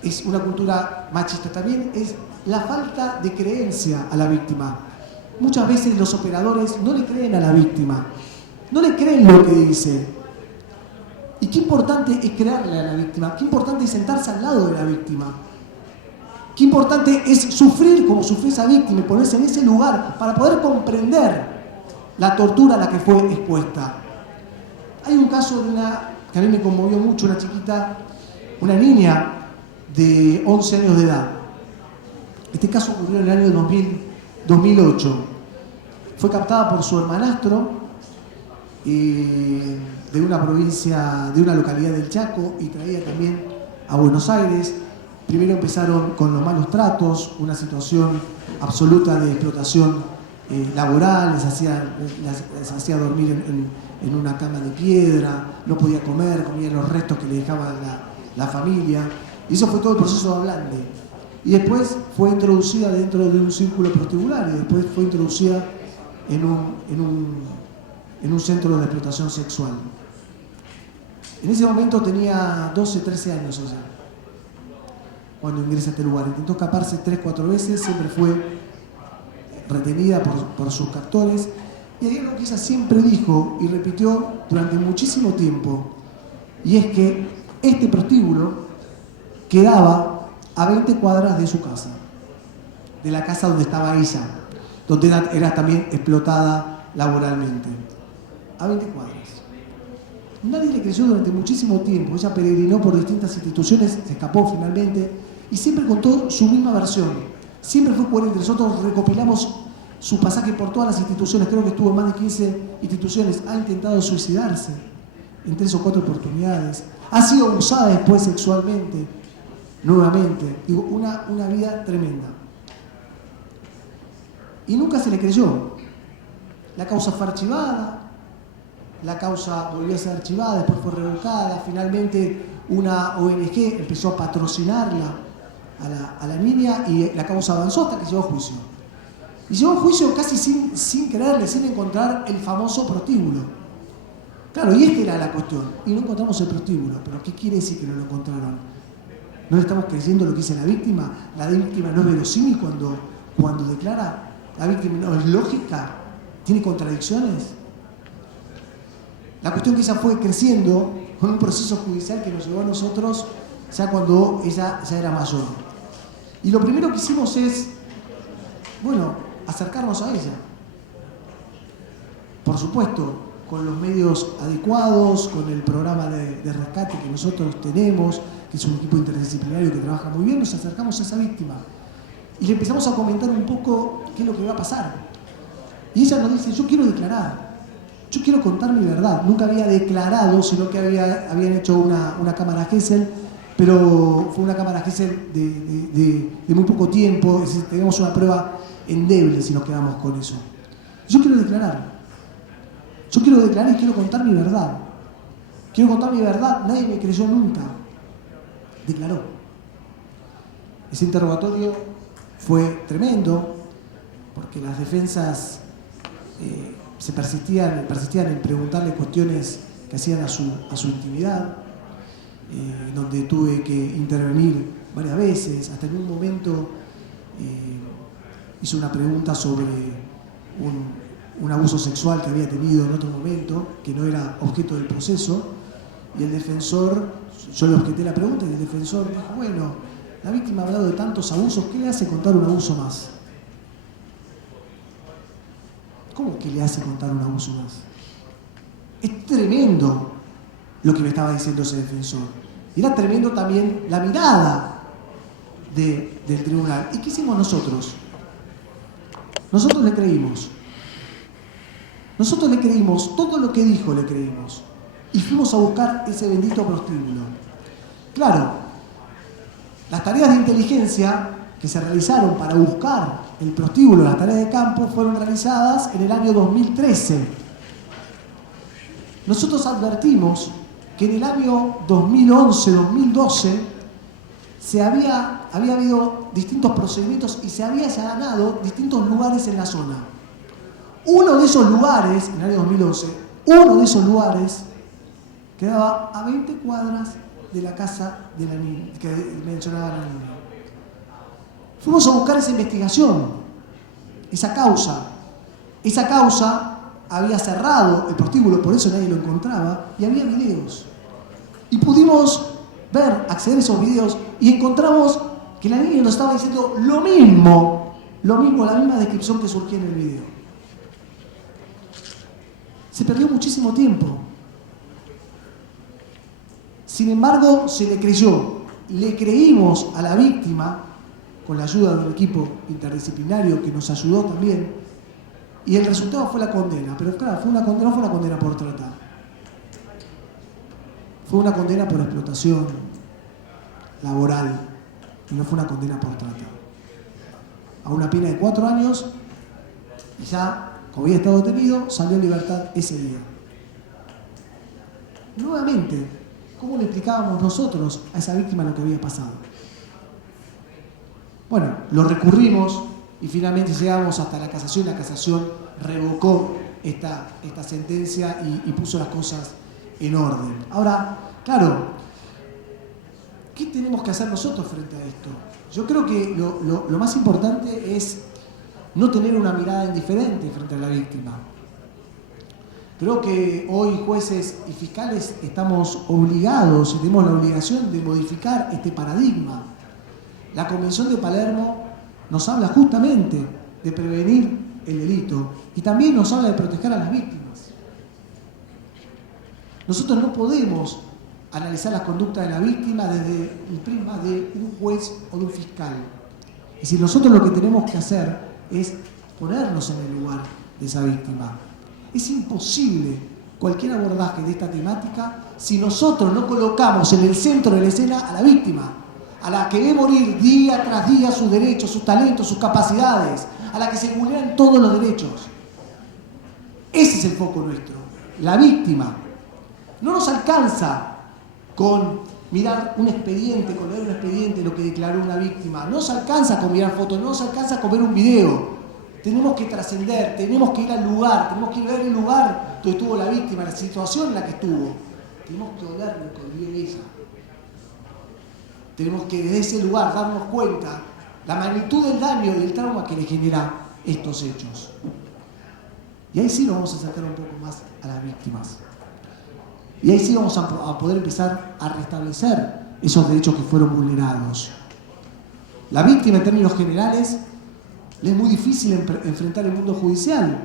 es una cultura machista, también es la falta de creencia a la víctima. Muchas veces los operadores no le creen a la víctima, no le creen lo que dice. Y qué importante es creerle a la víctima, qué importante es sentarse al lado de la víctima. Qué importante es sufrir como sufrió esa víctima y ponerse en ese lugar para poder comprender la tortura a la que fue expuesta. Hay un caso de que a mí me conmovió mucho, una chiquita, una niña de 11 años de edad. Este caso ocurrió en el año 2008. Fue captada por su hermanastro de una provincia, de una localidad del Chaco, y traía también a Buenos Aires. Primero empezaron con los malos tratos, una situación absoluta de explotación laboral, les hacía dormir en una cama de piedra, no podía comer, comía los restos que le dejaba la familia. Y eso fue todo el proceso de Ablande. Y después fue introducida dentro de un círculo prostíbulo y después fue introducida en un centro de explotación sexual. En ese momento tenía 12, 13 años ella, cuando ingresa a este lugar. Intentó escaparse 3-4 veces, siempre fue retenida por sus captores. Y hay algo que ella siempre dijo y repitió durante muchísimo tiempo, y es que este prostíbulo quedaba a 20 cuadras de su casa, de la casa donde estaba ella, donde era también explotada laboralmente. A 20 cuadras. Nadie le creyó durante muchísimo tiempo. Ella peregrinó por distintas instituciones, se escapó finalmente y siempre contó su misma versión. Siempre fue coherente. Nosotros recopilamos su pasaje por todas las instituciones. Creo que estuvo en más de 15 instituciones. Ha intentado suicidarse en 3 o 4 oportunidades. ha sido abusada después sexualmente, nuevamente. Digo, una vida tremenda. Y nunca se le creyó. La causa fue archivada, la causa volvió a ser archivada, después fue revocada, finalmente una ONG empezó a patrocinarla a la niña y la causa avanzó hasta que llegó a juicio. Y llegó a juicio casi sin creerle, sin encontrar el famoso prostíbulo. Claro, y esta era la cuestión. Y no encontramos el prostíbulo. ¿Pero qué quiere decir que no lo encontraron? ¿No le estamos creyendo lo que dice la víctima? ¿La víctima no es verosímil cuando declara? ¿La víctima no es lógica? ¿Tiene contradicciones? La cuestión que ella fue creciendo con un proceso judicial que nos llevó a nosotros ya cuando ella ya era mayor. Y lo primero que hicimos es, bueno, acercarnos a ella. Por supuesto, con los medios adecuados, con el programa de rescate que nosotros tenemos, que es un equipo interdisciplinario que trabaja muy bien, nos acercamos a esa víctima. Y le empezamos a comentar un poco qué es lo que va a pasar. Y ella nos dice, yo quiero declarar. Yo quiero contar mi verdad. Nunca había declarado, sino que habían hecho una cámara Gesell, pero fue una cámara Gesell de muy poco tiempo. Es decir, tenemos una prueba endeble si nos quedamos con eso. Yo quiero declarar. Yo quiero declarar y quiero contar mi verdad. Quiero contar mi verdad. Nadie me creyó nunca. Declaró. Ese interrogatorio fue tremendo porque las defensas se persistían en preguntarle cuestiones que hacían a su intimidad, donde tuve que intervenir varias veces. Hasta en un momento hizo una pregunta sobre un abuso sexual que había tenido en otro momento, que no era objeto del proceso, y el defensor, yo le objeté la pregunta y el defensor dijo, bueno, la víctima ha hablado de tantos abusos, ¿qué le hace contar un abuso más? ¿Cómo que le hace contar un abuso más? Es tremendo lo que me estaba diciendo ese defensor. Y era tremendo también la mirada del tribunal. ¿Y qué hicimos nosotros? Nosotros le creímos. Nosotros le creímos, todo lo que dijo le creímos. Y fuimos a buscar ese bendito prostíbulo. Claro, las tareas de inteligencia que se realizaron para buscar el prostíbulo, las tareas de campo, fueron realizadas en el año 2013. Nosotros advertimos que en el año 2011-2012 había habido distintos procedimientos y se había allanado distintos lugares en la zona. Uno de esos lugares, en el año 2011, uno de esos lugares quedaba a 20 cuadras de la casa de la niña, que mencionaba la niña. Fuimos a buscar esa investigación, esa causa. Esa causa había cerrado el prostíbulo, por eso nadie lo encontraba, y había videos. Y pudimos acceder a esos videos, y encontramos que la niña nos estaba diciendo lo mismo, la misma descripción que surgía en el video. Se perdió muchísimo tiempo. Sin embargo, se le creyó. Le creímos a la víctima, con la ayuda de un equipo interdisciplinario que nos ayudó también, y el resultado fue la condena. Pero claro, no fue una condena por trata. Fue una condena por explotación laboral, y no fue una condena por trata. A una pena de 4 años, y ya, como había estado detenido, salió en libertad ese día. Nuevamente, ¿cómo le explicábamos nosotros a esa víctima lo que había pasado? Bueno, lo recurrimos y finalmente llegamos hasta la casación. La casación revocó esta sentencia y puso las cosas en orden. Ahora, claro, ¿qué tenemos que hacer nosotros frente a esto? Yo creo que lo más importante es no tener una mirada indiferente frente a la víctima. Creo que hoy jueces y fiscales estamos obligados y tenemos la obligación de modificar este paradigma. La Convención de Palermo nos habla justamente de prevenir el delito y también nos habla de proteger a las víctimas. Nosotros no podemos analizar la conducta de la víctima desde el prisma de un juez o de un fiscal. Es decir, nosotros lo que tenemos que hacer es ponernos en el lugar de esa víctima. Es imposible cualquier abordaje de esta temática si nosotros no colocamos en el centro de la escena a la víctima, a la que ve morir día tras día sus derechos, sus talentos, sus capacidades, a la que se vulneran todos los derechos. Ese es el foco nuestro, la víctima. No nos alcanza con mirar un expediente, con leer un expediente, lo que declaró una víctima. No nos alcanza con mirar fotos, no nos alcanza con ver un video. Tenemos que trascender, tenemos que ir al lugar, tenemos que ir a ver el lugar donde estuvo la víctima, la situación en la que estuvo. Tenemos que oler lo que vivió ella. Tenemos que desde ese lugar darnos cuenta la magnitud del daño y el trauma que le genera estos hechos. Y ahí sí nos vamos a acercar un poco más a las víctimas. Y ahí sí vamos a poder empezar a restablecer esos derechos que fueron vulnerados. La víctima, en términos generales, le es muy difícil enfrentar el mundo judicial.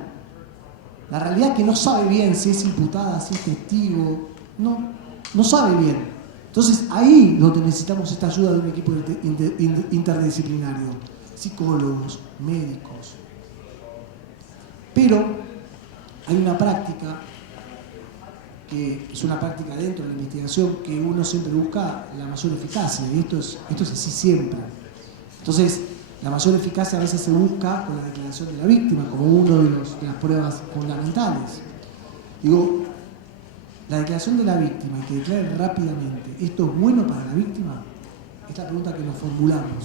La realidad es que no sabe bien si es imputada, si es testigo, no sabe bien. Entonces ahí donde necesitamos esta ayuda de un equipo interdisciplinario, psicólogos, médicos. Pero hay una práctica que es una práctica dentro de la investigación que uno siempre busca la mayor eficacia, y esto es así siempre. Entonces, la mayor eficacia a veces se busca con la declaración de la víctima como una de las pruebas fundamentales. Digo, la declaración de la víctima y que declare rápidamente, ¿esto es bueno para la víctima? Es la pregunta que nos formulamos.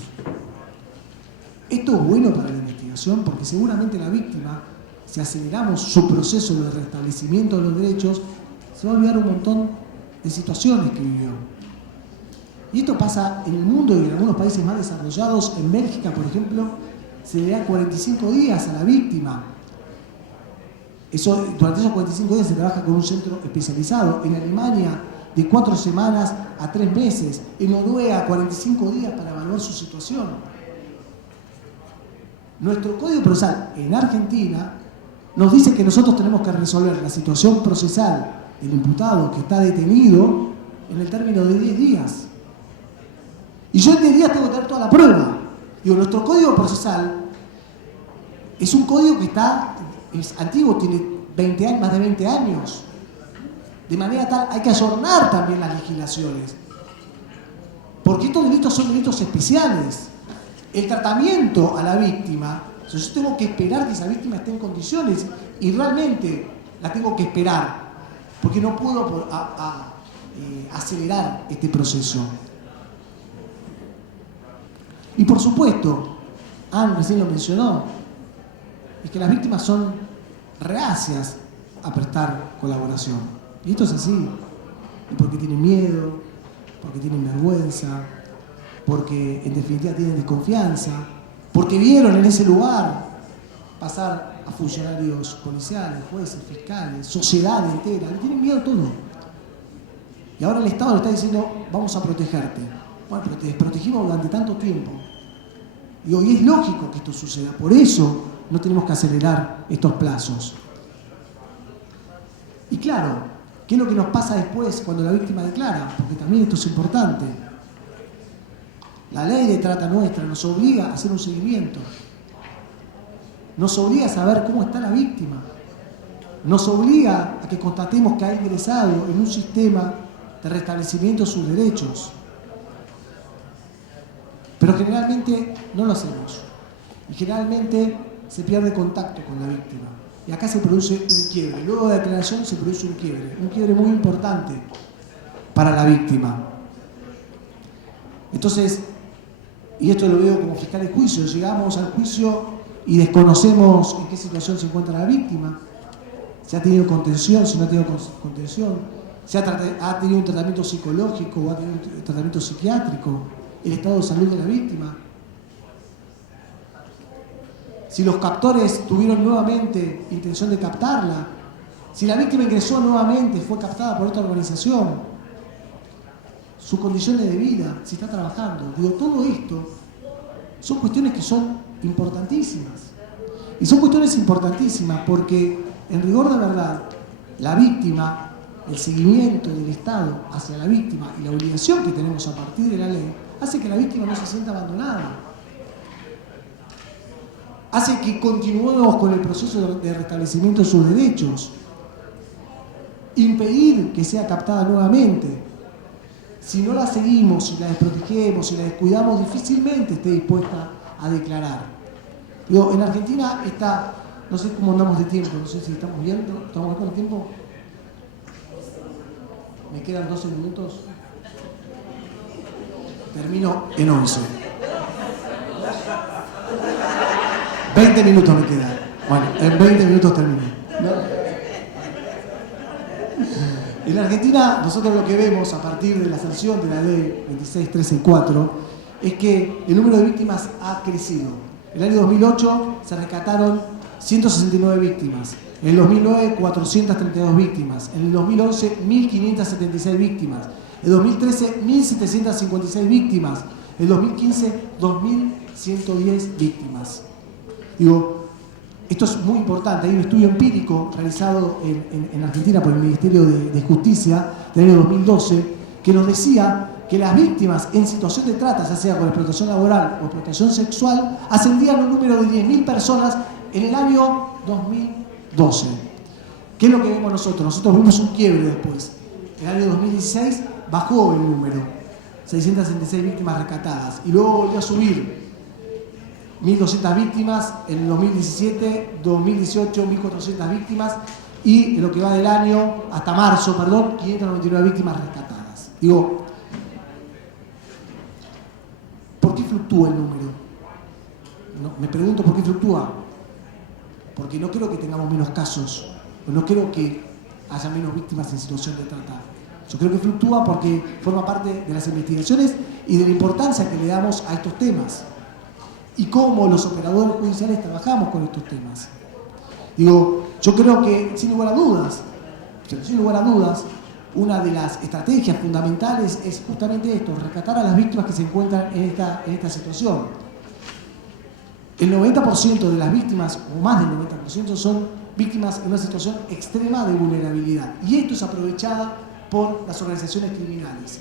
¿Esto es bueno para la investigación? Porque seguramente la víctima, si aceleramos su proceso de restablecimiento de los derechos, se va a olvidar un montón de situaciones que vivió. Y esto pasa en el mundo y en algunos países más desarrollados. En Bélgica, por ejemplo, se le da 45 días a la víctima. Durante esos 45 días se trabaja con un centro especializado. En Alemania, de 4 semanas a 3 meses. En Noruega, 45 días para evaluar su situación. Nuestro Código Procesal en Argentina nos dice que nosotros tenemos que resolver la situación procesal del imputado que está detenido en el término de 10 días. Y yo en 10 días tengo que tener toda la prueba. Digo, nuestro Código Procesal es un código que es antiguo, tiene más de 20 años. De manera tal, hay que ayornar también las legislaciones. Porque estos delitos son delitos especiales. El tratamiento a la víctima, yo tengo que esperar que esa víctima esté en condiciones y realmente la tengo que esperar. Porque no puedo acelerar este proceso. Y por supuesto, Anne recién lo mencionó, es que las víctimas son reacias a prestar colaboración. Y esto es así. Y porque tienen miedo, porque tienen vergüenza, porque en definitiva tienen desconfianza, porque vieron en ese lugar pasar a funcionarios policiales, jueces, fiscales, sociedad entera, le tienen miedo a todo. Y ahora el Estado le está diciendo, vamos a protegerte. Bueno, pero te desprotegimos durante tanto tiempo. Y hoy es lógico que esto suceda, por eso no tenemos que acelerar estos plazos. Y claro, ¿qué es lo que nos pasa después cuando la víctima declara? Porque también esto es importante. La ley de trata nuestra nos obliga a hacer un seguimiento. Nos obliga a saber cómo está la víctima. Nos obliga a que constatemos que ha ingresado en un sistema de restablecimiento de sus derechos. Pero generalmente no lo hacemos. Y generalmente se pierde contacto con la víctima. Y acá se produce un quiebre. Luego de la declaración se produce un quiebre muy importante para la víctima. Entonces, y esto lo veo como fiscal de juicio, llegamos al juicio y desconocemos en qué situación se encuentra la víctima, si ha tenido contención, si no ha tenido contención, si ha tenido un tratamiento psicológico o ha tenido un tratamiento psiquiátrico, el estado de salud de la víctima, si los captores tuvieron nuevamente intención de captarla, si la víctima ingresó nuevamente, fue captada por otra organización, sus condiciones de vida, si está trabajando. Digo, todo esto son cuestiones que son importantísimas. Y son cuestiones importantísimas porque, en rigor de verdad, la víctima, el seguimiento del Estado hacia la víctima y la obligación que tenemos a partir de la ley, hace que la víctima no se sienta abandonada. Hace que continuemos con el proceso de restablecimiento de sus derechos. impedir que sea captada nuevamente. Si no la seguimos, si la desprotegemos, si la descuidamos, difícilmente esté dispuesta a declarar. Digo, en Argentina está, no sé cómo andamos de tiempo, no sé si estamos viendo, ¿estamos con el tiempo? ¿Me quedan 12 minutos? Termino en 11. 20 minutos me quedan. Bueno, en 20 minutos termino. ¿No? En Argentina, nosotros lo que vemos a partir de la sanción de la ley 26.364 es que el número de víctimas ha crecido. En el año 2008 se rescataron 169 víctimas. En el 2009, 432 víctimas. En el 2011, 1.576 víctimas. En el 2013, 1.756 víctimas. En el 2015, 2.110 víctimas. Digo, esto es muy importante. Hay un estudio empírico realizado en Argentina por el Ministerio de Justicia del año 2012 que nos decía que las víctimas en situación de trata, ya sea con explotación laboral o explotación sexual, ascendían a un número de 10.000 personas en el año 2012. ¿Qué es lo que vemos nosotros? Nosotros vimos un quiebre después. En el año 2016 bajó el número, 666 víctimas rescatadas, y luego volvió a subir. 1.200 víctimas en el 2017, 2018, 1.400 víctimas, y en lo que va del año, hasta marzo, 599 víctimas rescatadas. Digo, ¿por qué fluctúa el número? No, me pregunto por qué fluctúa. Porque no creo que tengamos menos casos, o no creo que haya menos víctimas en situación de trata. Yo creo que fluctúa porque forma parte de las investigaciones y de la importancia que le damos a estos temas. Y cómo los operadores judiciales trabajamos con estos temas. Digo, yo creo que, sin lugar a dudas, una de las estrategias fundamentales es justamente esto, rescatar a las víctimas que se encuentran en esta situación. El 90% de las víctimas, o más del 90%, son víctimas en una situación extrema de vulnerabilidad. Y esto es aprovechada por las organizaciones criminales.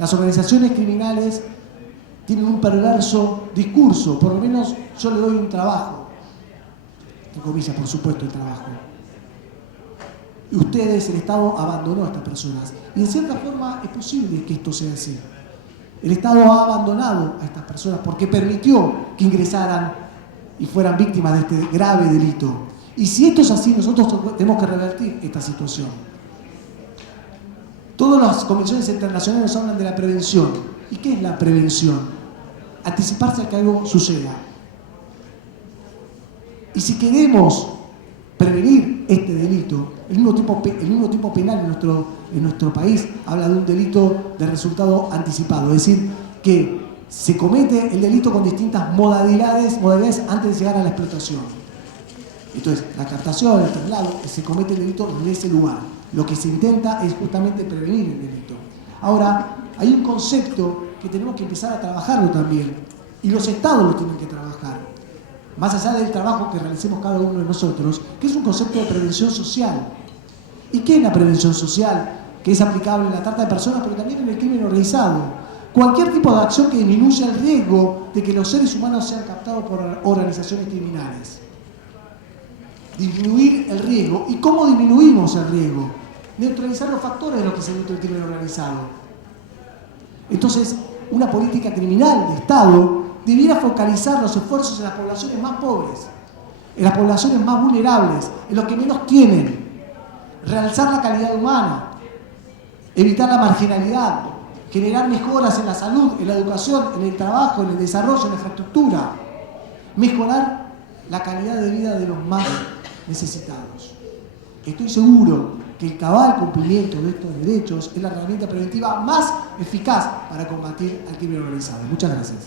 Las organizaciones criminales tienen un perverso discurso, por lo menos yo le doy un trabajo, entre comillas, por supuesto, el trabajo. Y ustedes, el Estado, abandonó a estas personas. Y en cierta forma es posible que esto sea así. El Estado ha abandonado a estas personas porque permitió que ingresaran y fueran víctimas de este grave delito. Y si esto es así, nosotros tenemos que revertir esta situación. Todas las convenciones internacionales nos hablan de la prevención. ¿Y qué es la prevención? Anticiparse a que algo suceda. Y si queremos prevenir este delito, el mismo tipo penal en nuestro país habla de un delito de resultado anticipado, es decir, que se comete el delito con distintas modalidades antes de llegar a la explotación. Entonces, la captación, el traslado, se comete el delito en ese lugar. Lo que se intenta es justamente prevenir el delito. Ahora, hay un concepto que tenemos que empezar a trabajarlo también, y los estados lo tienen que trabajar, más allá del trabajo que realicemos cada uno de nosotros, que es un concepto de prevención social. ¿Y qué es la prevención social? Que es aplicable en la trata de personas, pero también en el crimen organizado. Cualquier tipo de acción que disminuya el riesgo de que los seres humanos sean captados por organizaciones criminales. Disminuir el riesgo. ¿Y cómo disminuimos el riesgo? Neutralizar los factores de los que se nutre el crimen organizado. Entonces, una política criminal de Estado debiera focalizar los esfuerzos en las poblaciones más pobres, en las poblaciones más vulnerables, en los que menos tienen, realzar la calidad humana, evitar la marginalidad, generar mejoras en la salud, en la educación, en el trabajo, en el desarrollo, en la infraestructura, mejorar la calidad de vida de los más necesitados. Estoy seguro que el cabal cumplimiento de estos derechos es la herramienta preventiva más eficaz para combatir al crimen organizado. Muchas gracias.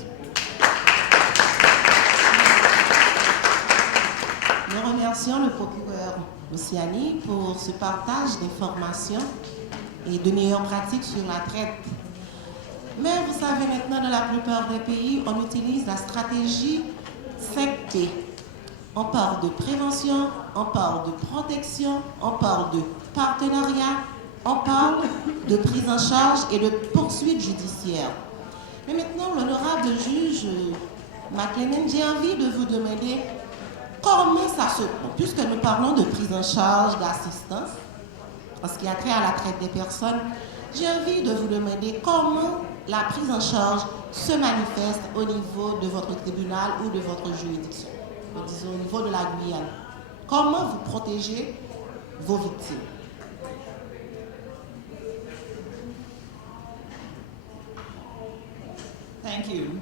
Nous remercions le procureur Luciani pour ce partage d'informations et de meilleures pratiques sur la traite. Mais vous savez maintenant, dans la plupart des pays, on utilise la stratégie 5P. On parle de prévention, on parle de protection, on parle de partenariat, on parle de prise en charge et de poursuite judiciaire. Mais maintenant, l'honorable juge McLennan, j'ai envie de vous demander comment ça se passe, puisque nous parlons de prise en charge, d'assistance. parce qu'il y a trait à la traite des personnes, j'ai envie de vous demander comment la prise en charge se manifeste au niveau de votre tribunal ou de votre juridiction, disons au niveau de la Guyane. Comment vous protégez vos victimes? Thank you.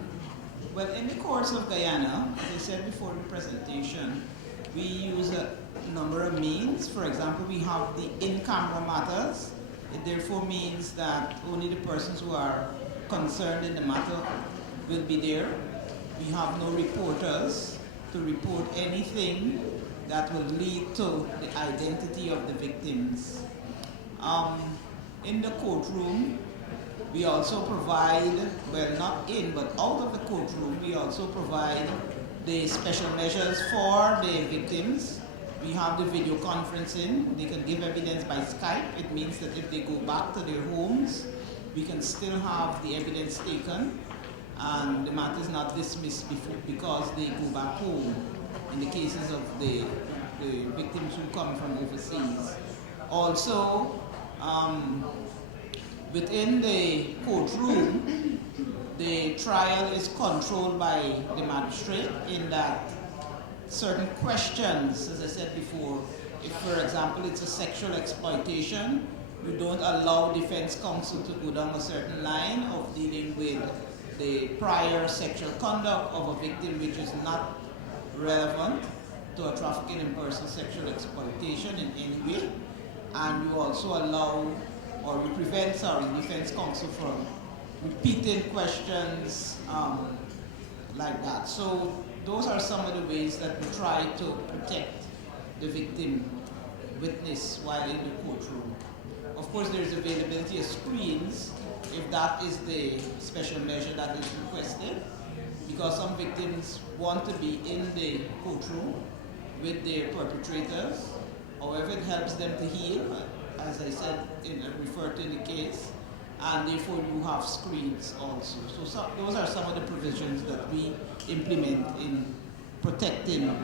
Well, in the courts of Guyana, as I said before in the presentation, we use a number of means. For example, we have the in-camera matters. It therefore means that only the persons who are concerned in the matter will be there. We have no reporters to report anything that will lead to the identity of the victims. In the courtroom, we also provide, well, not in, but out of the courtroom, we also provide the special measures for the victims. We have the video conferencing. They can give evidence by Skype. It means that if they go back to their homes, we can still have the evidence taken, and the matter is not dismissed because they go back home in the cases of the victims who come from overseas. Also, within the courtroom, the trial is controlled by the magistrate in that certain questions, as I said before, if for example it's a sexual exploitation, we don't allow defense counsel to go down a certain line of dealing with the prior sexual conduct of a victim which is not relevant to a trafficking in person sexual exploitation in any way. And we also allow, or we prevent, defense counsel from repeating questions like that. So those are some of the ways that we try to protect the victim witness while in the courtroom. Of course, there's availability of screens if that is the special measure that is requested, because some victims want to be in the courtroom with their perpetrators. However, it helps them to heal, as I said, referred to in the case, and therefore you have screens also. So those are some of the provisions that we implement in protecting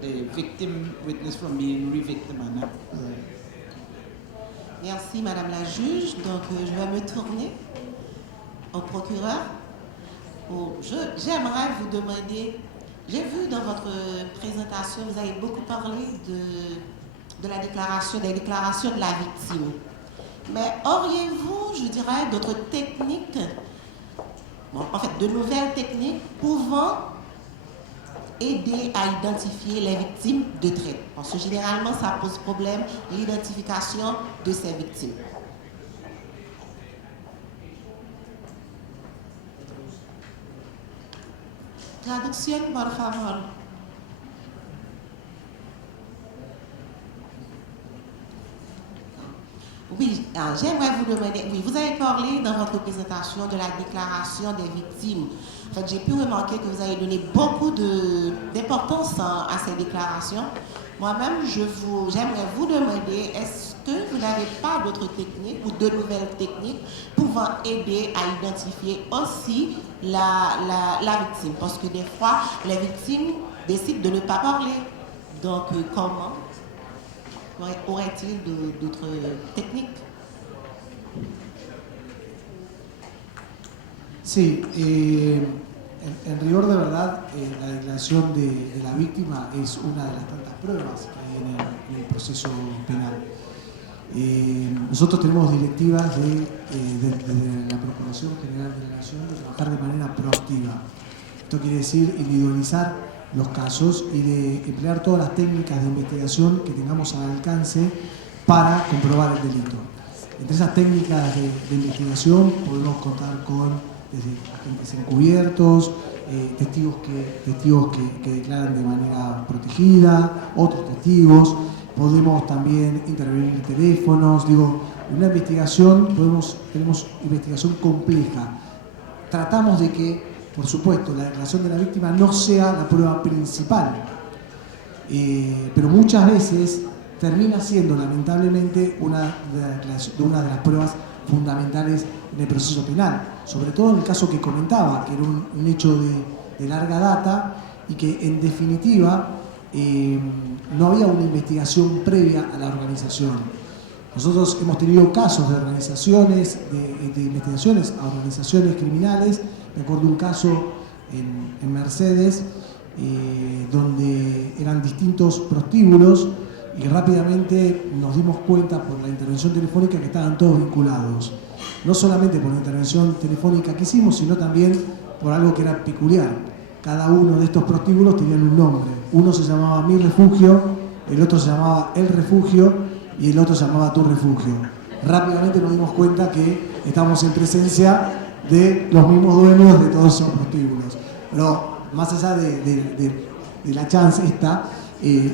the victim witness from being re-victimized. Merci Madame la juge. Donc je vais me tourner au procureur. J'aimerais vous demander, j'ai vu dans votre présentation, vous avez beaucoup parlé de la déclaration, des déclarations de la victime. Mais auriez-vous, je dirais, d'autres techniques, en fait de nouvelles techniques pouvant aider à identifier les victimes de traite? Parce que généralement, ça pose problème, l'identification de ces victimes. Traducción, por favor. Oui, j'aimerais vous demander, oui, vous avez parlé dans votre présentation de la déclaration des victimes. En fait, j'ai pu remarquer que vous avez donné beaucoup d'importance à ces déclarations. Moi-même, j'aimerais vous demander, est-ce que vous n'avez pas d'autres techniques ou de nouvelles techniques pouvant aider à identifier aussi la victime? Parce que des fois, les victimes décident de ne pas parler. Donc, comment aurait-il d'autres techniques? Sí, en rigor de verdad, la declaración de la víctima es una de las tantas pruebas que hay en el proceso penal. Nosotros tenemos directivas de la Procuración General de la Nación de trabajar de manera proactiva. Esto quiere decir individualizar los casos y de emplear todas las técnicas de investigación que tengamos al alcance para comprobar el delito. Entre esas técnicas de investigación podemos contar con desde agentes encubiertos, testigos que declaran de manera protegida, otros testigos. Podemos también intervenir en teléfonos. Digo, en una investigación tenemos investigación compleja. Tratamos de que, por supuesto, la declaración de la víctima no sea la prueba principal, pero muchas veces termina siendo lamentablemente una de las pruebas fundamentales en el proceso penal, sobre todo en el caso que comentaba, que era un hecho de larga data y que en definitiva no había una investigación previa a la organización. Nosotros hemos tenido casos de organizaciones, de investigaciones a organizaciones criminales. Me acuerdo un caso en Mercedes, donde eran distintos prostíbulos y rápidamente nos dimos cuenta por la intervención telefónica que estaban todos vinculados. No solamente por la intervención telefónica que hicimos, sino también por algo que era peculiar. Cada uno de estos prostíbulos tenían un nombre. Uno se llamaba Mi Refugio, el otro se llamaba El Refugio y el otro se llamaba Tu Refugio. Rápidamente nos dimos cuenta que estábamos en presencia de los mismos dueños de todos esos prostíbulos. Pero más allá de la chance esta,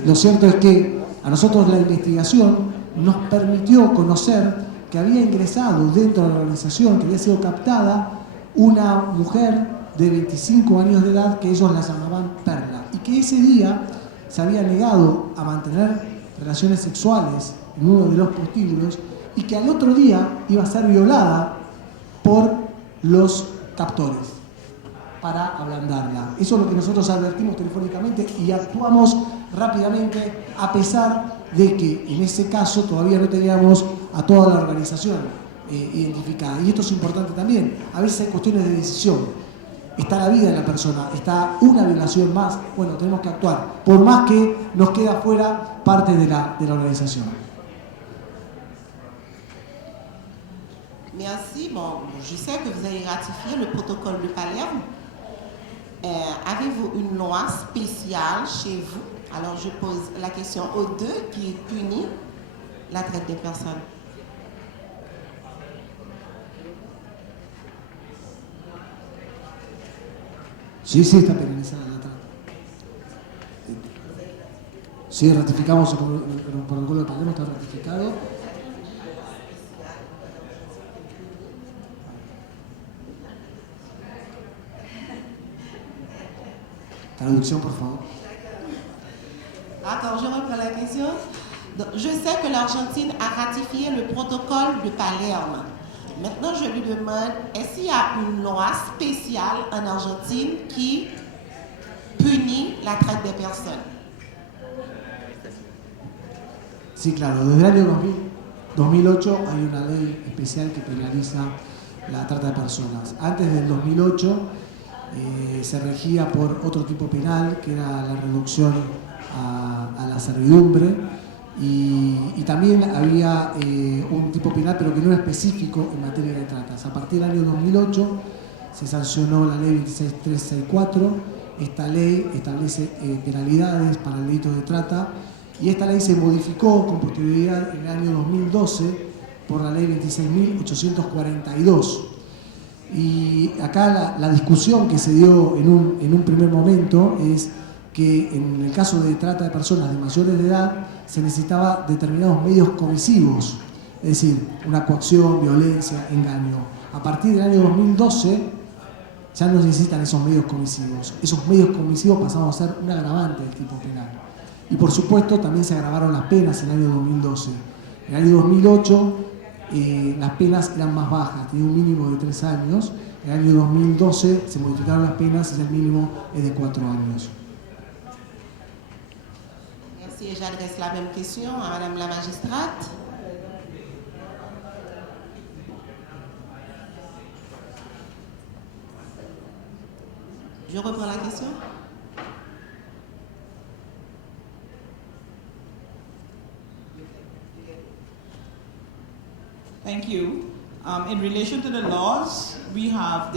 lo cierto es que a nosotros la investigación nos permitió conocer que había ingresado dentro de la organización, que había sido captada una mujer de 25 años de edad que ellos la llamaban Perla, y que ese día se había negado a mantener relaciones sexuales en uno de los prostíbulos y que al otro día iba a ser violada por los captores para ablandarla. Eso es lo que nosotros advertimos telefónicamente y actuamos rápidamente, a pesar de que en ese caso todavía no teníamos a toda la organización identificada. Y esto es importante también. A veces hay cuestiones de decisión. Está la vida de la persona, está una violación más, bueno, tenemos que actuar, por más que nos queda fuera parte de la organización. Merci. Bon, je sais que vous avez ratifié le protocole de Palerme. Avez-vous une loi spéciale chez vous? Alors, je pose la question aux deux qui punit la traite des personnes. Sí, está penalizada la trata. Sí, ratificamos el protocolo de Palermo, está ratificado. Traducción, por favor. Attends, je reprends la question. Donc, je sais que l'Argentine a ratifié le protocole de Palerme. Maintenant, je lui demande, est-ce qu'il y a une loi spéciale en Argentine qui punit la traite des personnes? Sí, claro. Desde el año 2008 hay una ley especial que penaliza la trata de personas. Antes del 2008 se regía por otro tipo penal, que era la reducción a la servidumbre, y también había un tipo penal, pero que no era específico en materia de tratas. A partir del año 2008 se sancionó la ley 26364. Esta ley establece penalidades para el delito de trata, y esta ley se modificó con posterioridad en el año 2012 por la ley 26.842. Y acá la discusión que se dio en un primer momento es que en el caso de trata de personas de mayores de edad se necesitaba determinados medios comisivos, es decir, una coacción, violencia, engaño. A partir del año 2012 ya no necesitan esos medios comisivos. Esos medios comisivos pasaron a ser un agravante del tipo penal. Y por supuesto también se agravaron las penas en el año 2012. En el año 2008 las penas eran más bajas, tenía un mínimo de 3 años. En el año 2012 se modificaron las penas y el mínimo es de 4 años. Merci, j'adresse la même question à Madame la magistrate. Je reprends la question. Thank you. In relation to the laws, we have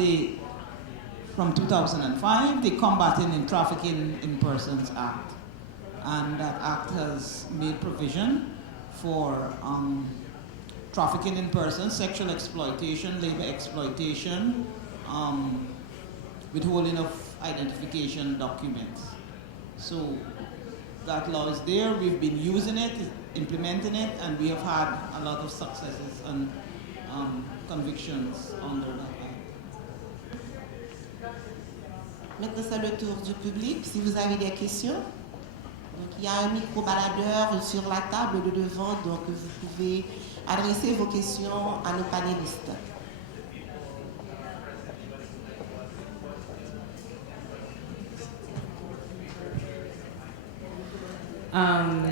from 2005, the Combating and Trafficking in Persons Act. And that act has made provision for trafficking in persons, sexual exploitation, labor exploitation, withholding of identification documents. So that law is there, we've been using it, implementing it, and we have had a lot of successes and convictions under that act. Maintenant, c'est le tour du public. Si vous avez des questions, donc il y a un micro-baladeur sur la table de devant, donc vous pouvez adresser vos questions à nos panélistes.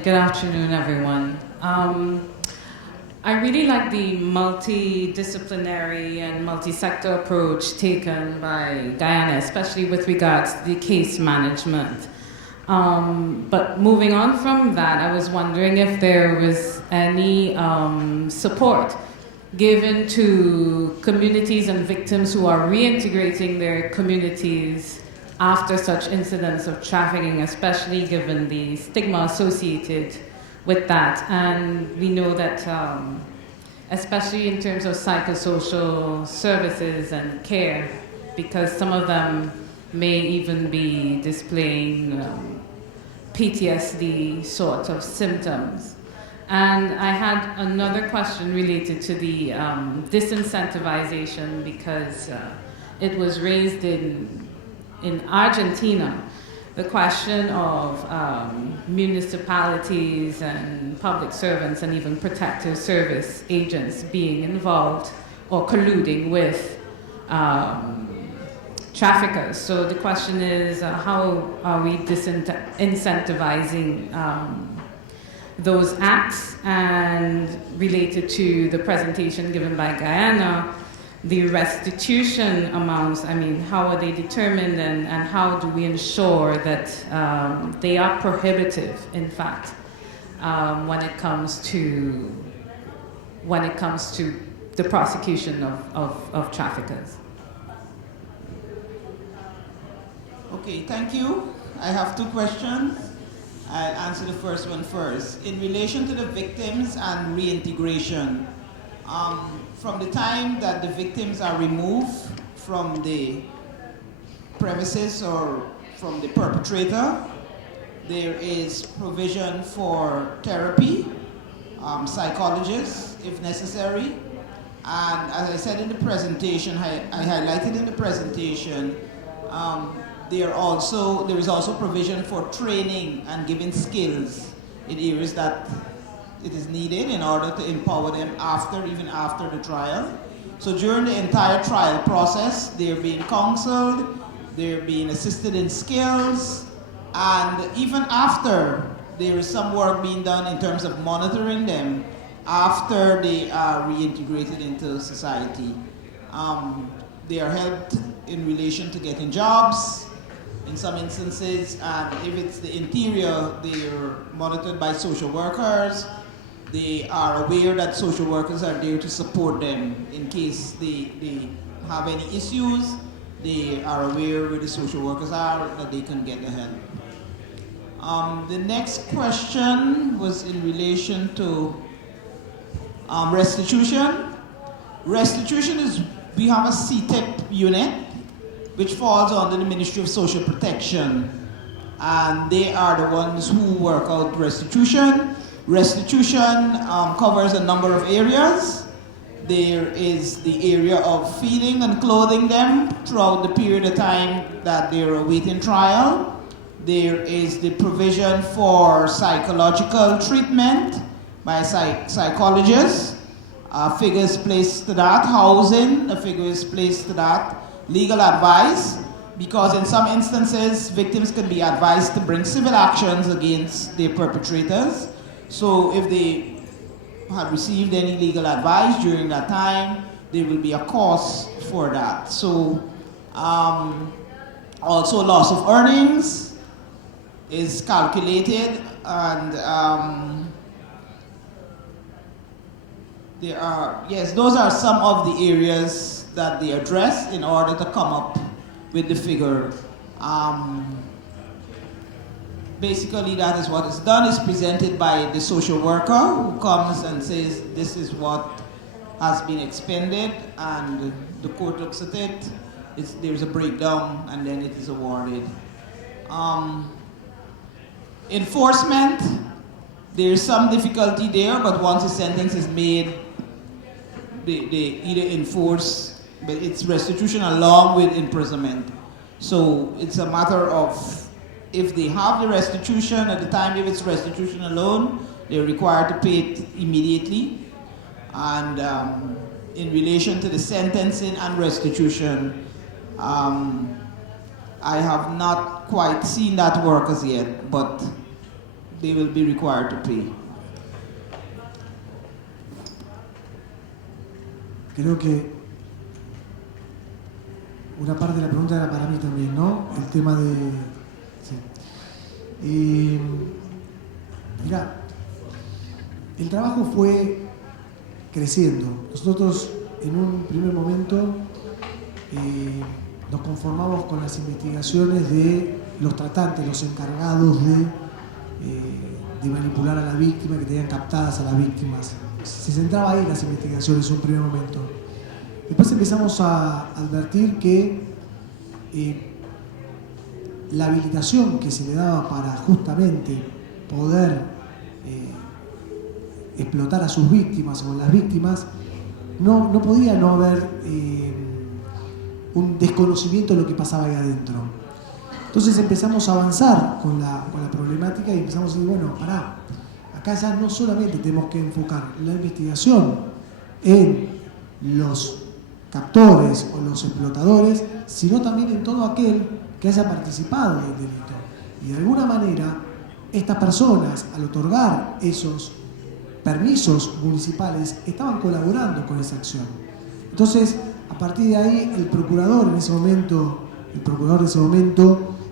Good afternoon, everyone. I really like the multidisciplinary and multi-sector approach taken by Guyana, especially with regards to the case management. But moving on from that, I was wondering if there was any support given to communities and victims who are reintegrating their communities after such incidents of trafficking, especially given the stigma associated with that. And we know that, especially in terms of psychosocial services and care, because some of them may even be displaying PTSD sort of symptoms. And I had another question related to the disincentivization, because it was raised in Argentina, the question of municipalities and public servants and even protective service agents being involved or colluding with traffickers. So the question is, how are we disincentivizing those acts? And related to the presentation given by Guyana, the restitution amounts, I mean, how are they determined, and how do we ensure that they are prohibitive, in fact, when it comes to the prosecution of traffickers? Okay, thank you. I have two questions. I'll answer the first one first. In relation to the victims and reintegration, from the time that the victims are removed from the premises or from the perpetrator, there is provision for therapy, psychologists if necessary, and as I said in the presentation, I highlighted in the presentation, there is also provision for training and giving skills in areas that it is needed in order to empower them even after the trial. So during the entire trial process, they're being counseled, they're being assisted in skills, and even after, there is some work being done in terms of monitoring them after they are reintegrated into society. They are helped in relation to getting jobs in some instances, and if it's the interior, they are monitored by social workers. They are aware that social workers are there to support them in case they have any issues. They are aware where the social workers are, that they can get the help. The next question was in relation to restitution. Restitution is, we have a CTEP unit which falls under the Ministry of Social Protection, and they are the ones who work out restitution. Restitution covers a number of areas. There is the area of feeding and clothing them throughout the period of time that they're awaiting trial. There is the provision for psychological treatment by psychologists. Figures placed to that. Housing, a figure is placed to that. Legal advice, because in some instances, victims can be advised to bring civil actions against their perpetrators. So if they had received any legal advice during that time, there will be a cost for that. So also loss of earnings is calculated, and those are some of the areas that they address in order to come up with the figure. Basically, that is what is done. Is presented by the social worker, who comes and says, this is what has been expended, and the court looks at it. There's a breakdown, and then it is awarded. Enforcement, there's some difficulty there, but once the sentence is made, they either enforce, but it's restitution along with imprisonment. So it's a matter of, if they have the restitution at the time, if it's restitution alone, they're required to pay it immediately. And in relation to the sentencing and restitution, I have not quite seen that work as yet, but they will be required to pay. creo que una parte de la pregunta era para mí también, ¿no? El tema de... Sí. Mirá, el trabajo fue creciendo. Nosotros en un primer momento nos conformamos con las investigaciones de los tratantes, los encargados de manipular a la víctima, que tenían captadas a las víctimas. Se centraba ahí en las investigaciones en un primer momento. Después empezamos a advertir que la habilitación que se le daba para justamente poder explotar a sus víctimas o las víctimas, no podía no haber un desconocimiento de lo que pasaba ahí adentro. Entonces empezamos a avanzar con la problemática y empezamos a decir, bueno, pará, acá ya no solamente tenemos que enfocar la investigación en los captores o los explotadores, sino también en todo aquel que haya participado del delito. Y de alguna manera, estas personas, al otorgar esos permisos municipales, estaban colaborando con esa acción. Entonces, a partir de ahí, el procurador de ese momento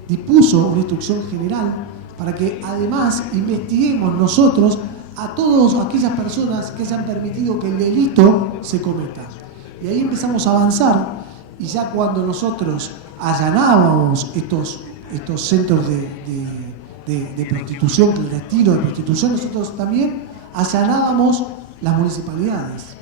dispuso una instrucción general para que además investiguemos nosotros a todas aquellas personas que hayan permitido que el delito se cometa. Y ahí empezamos a avanzar, y ya cuando nosotros allanábamos estos centros de prostitución, clandestino de prostitución, nosotros también allanábamos las municipalidades.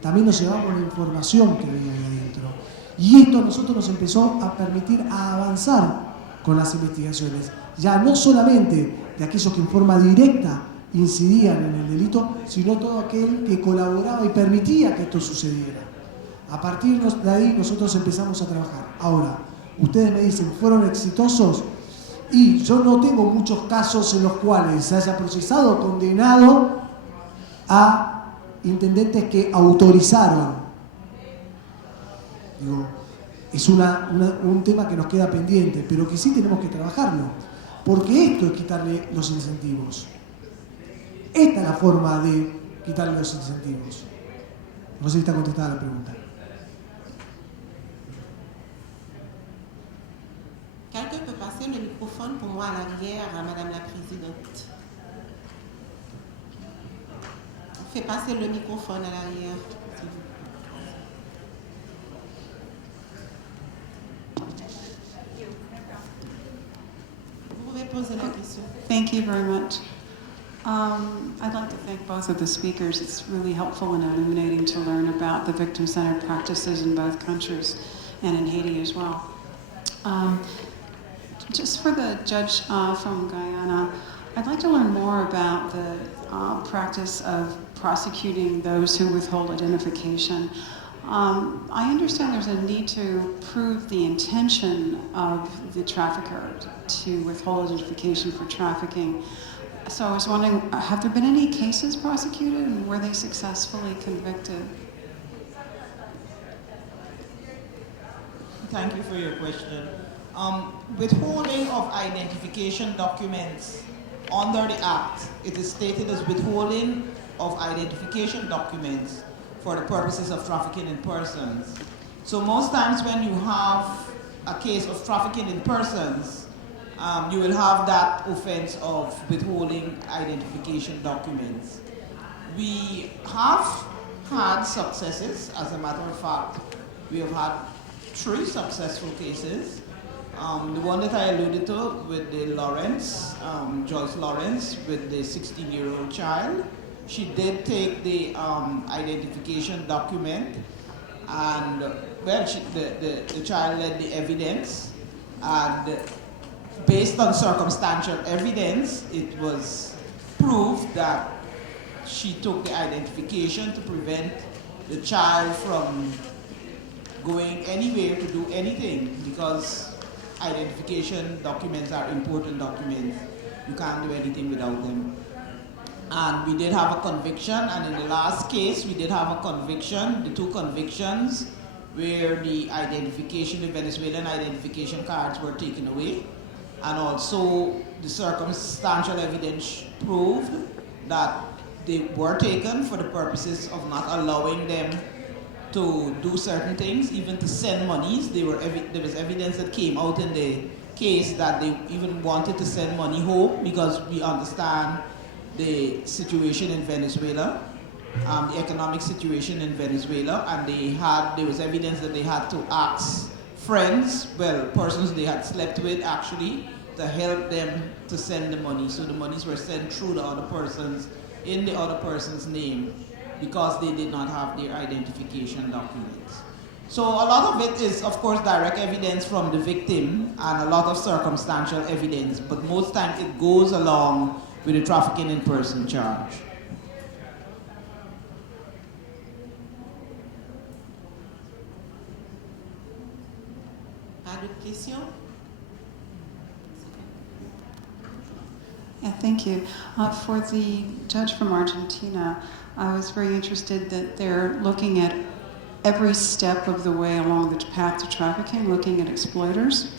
También nos llevábamos la información que había ahí adentro. Y esto a nosotros nos empezó a permitir avanzar con las investigaciones. Ya no solamente de aquellos que en forma directa incidían en el delito, sino todo aquel que colaboraba y permitía que esto sucediera. A partir de ahí nosotros empezamos a trabajar. Ahora, ustedes me dicen, ¿fueron exitosos? Y yo no tengo muchos casos en los cuales se haya procesado o condenado a intendentes que autorizaron. Digo, es un tema que nos queda pendiente, pero que sí tenemos que trabajarlo, porque esto es quitarle los incentivos. Esta es la forma de quitarle los incentivos. No sé si está contestada la pregunta. Quelqu'un peut passer le microphone pour moi à l'arrière à Madame la Présidente. Fais passer le microphone à l'arrière, s'il vous plaît. Vous pouvez poser la question. Thank you very much. I'd like to thank both of the speakers. It's really helpful and illuminating to learn about the victim-centered practices in both countries and in Haiti as well. Just for the judge from Guyana, I'd like to learn more about the practice of prosecuting those who withhold identification. I understand there's a need to prove the intention of the trafficker to withhold identification for trafficking. So I was wondering, have there been any cases prosecuted and were they successfully convicted? Thank you for your question. Withholding of identification documents under the Act, it is stated as withholding of identification documents for the purposes of trafficking in persons. So most times when you have a case of trafficking in persons, you will have that offense of withholding identification documents. We have had successes. As a matter of fact, we have had 3 successful cases. The one that I alluded to with the Lawrence, Joyce Lawrence, with the 16-year-old child, she did take the identification document, and well, the child led the evidence, and based on circumstantial evidence, it was proved that she took the identification to prevent the child from going anywhere to do anything, because identification documents are important documents. You can't do anything without them. And we did have a conviction, and in the last case, we did have a conviction, the 2 convictions, where the identification, the Venezuelan identification cards were taken away. And also, the circumstantial evidence proved that they were taken for the purposes of not allowing them to do certain things, even to send monies. There was evidence that came out in the case that they even wanted to send money home because we understand the situation in Venezuela, the economic situation in Venezuela, and there was evidence that they had to ask friends, well, persons they had slept with actually, to help them to send the money. So the monies were sent through the other persons, in the other person's name, because they did not have their identification documents. So a lot of it is, of course, direct evidence from the victim and a lot of circumstantial evidence, but most times it goes along with the trafficking in person charge. Pas d'autres questions? Yeah, thank you. For the judge from Argentina, I was very interested that they're looking at every step of the way along the path to trafficking, looking at exploiters.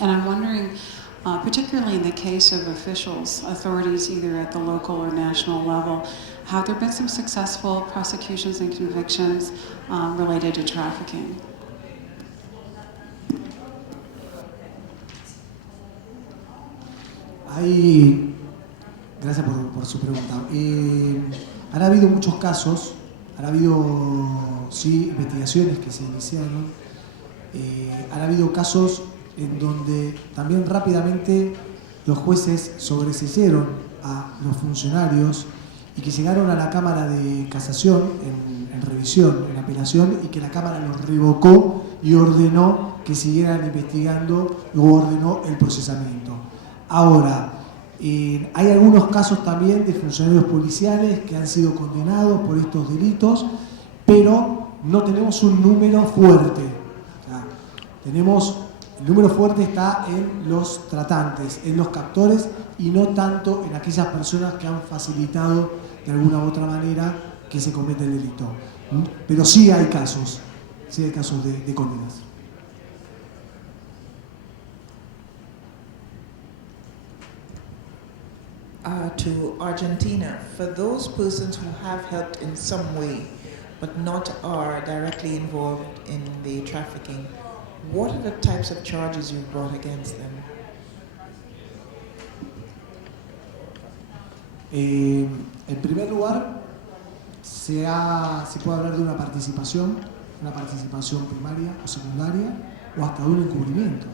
And I'm wondering, particularly in the case of officials, authorities either at the local or national level, have there been some successful prosecutions and convictions related to trafficking? Gracias por su pregunta. Han habido muchos casos, han habido sí, investigaciones que se iniciaron, han habido casos en donde también rápidamente los jueces sobreseyeron a los funcionarios y que llegaron a la Cámara de Casación en revisión, en apelación, y que la Cámara los revocó y ordenó que siguieran investigando o ordenó el procesamiento. Ahora, hay algunos casos también de funcionarios policiales que han sido condenados por estos delitos, pero no tenemos un número fuerte. O sea, el número fuerte está en los tratantes, en los captores, y no tanto en aquellas personas que han facilitado de alguna u otra manera que se cometa el delito. Pero sí hay casos de condenas. To Argentina, for those persons who have helped in some way but not are directly involved in the trafficking, what are the types of charges you've brought against them? En primer lugar, se puede hablar de una participación primaria o secundaria o hasta de un encubrimiento.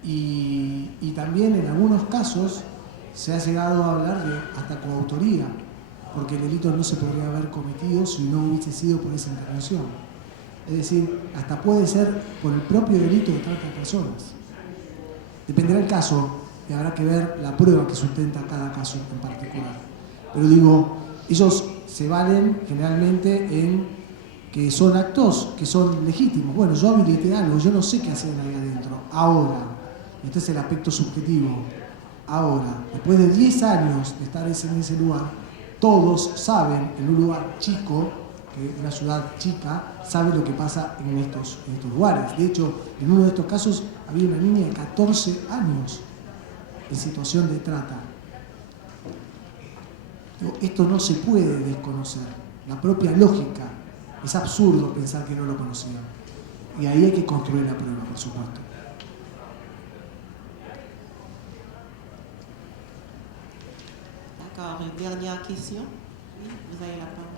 Y también en algunos casos se ha llegado a hablar de hasta coautoría, porque el delito no se podría haber cometido si no hubiese sido por esa intervención. Es decir, hasta puede ser por el propio delito de trata de personas. Dependerá del caso y habrá que ver la prueba que sustenta cada caso en particular. Pero digo, ellos se valen generalmente en que son actos que son legítimos. Bueno, yo habilité algo, yo no sé qué hacen ahí adentro. Ahora, este es el aspecto subjetivo. Ahora, después de 10 años de estar en ese lugar, todos saben, en un lugar chico, que una ciudad chica, saben lo que pasa en estos lugares. De hecho, en uno de estos casos había una niña de 14 años en situación de trata. Esto no se puede desconocer. La propia lógica. Es absurdo pensar que no lo conocían. Y ahí hay que construir la prueba, por supuesto. D'accord. Une dernière question? Oui, vous avez la parole.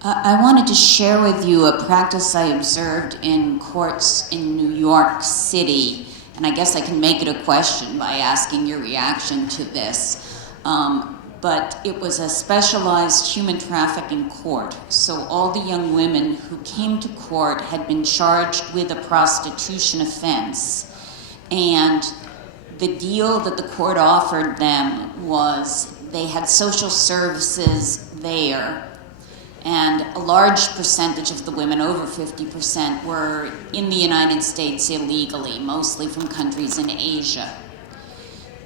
I wanted to share with you a practice I observed in courts in New York City, and I guess I can make it a question by asking your reaction to this. But it was a specialized human trafficking court, so all the young women who came to court had been charged with a prostitution offense, and the deal that the court offered them was they had social services there, and a large percentage of the women, over 50%, were in the United States illegally, mostly from countries in Asia.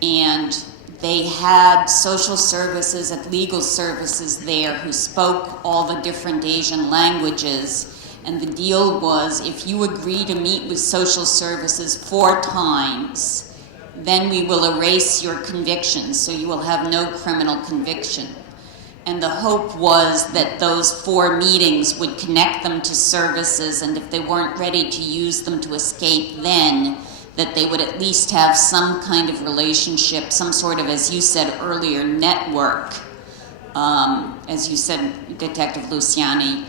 And they had social services and legal services there who spoke all the different Asian languages. And the deal was, if you agree to meet with social services 4 times, then we will erase your convictions, so you will have no criminal conviction. And the hope was that those 4 meetings would connect them to services, and if they weren't ready to use them to escape then, that they would at least have some kind of relationship, some sort of, as you said earlier, network, as you said, Detective Luciani,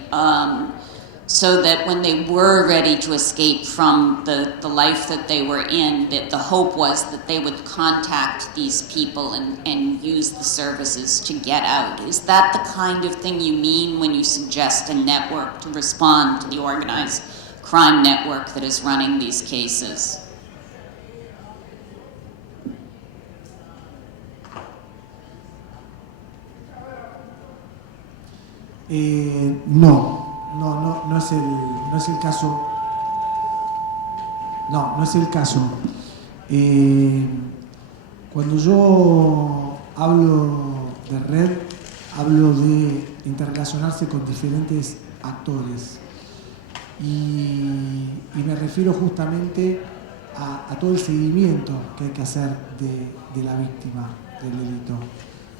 so that when they were ready to escape from the life that they were in, that the hope was that they would contact these people and use the services to get out. Is that the kind of thing you mean when you suggest a network to respond to the organized crime network that is running these cases? No es el caso. No es el caso. Cuando yo hablo de red, hablo de interrelacionarse con diferentes actores. Y me refiero justamente a todo el seguimiento que hay que hacer de la víctima del delito.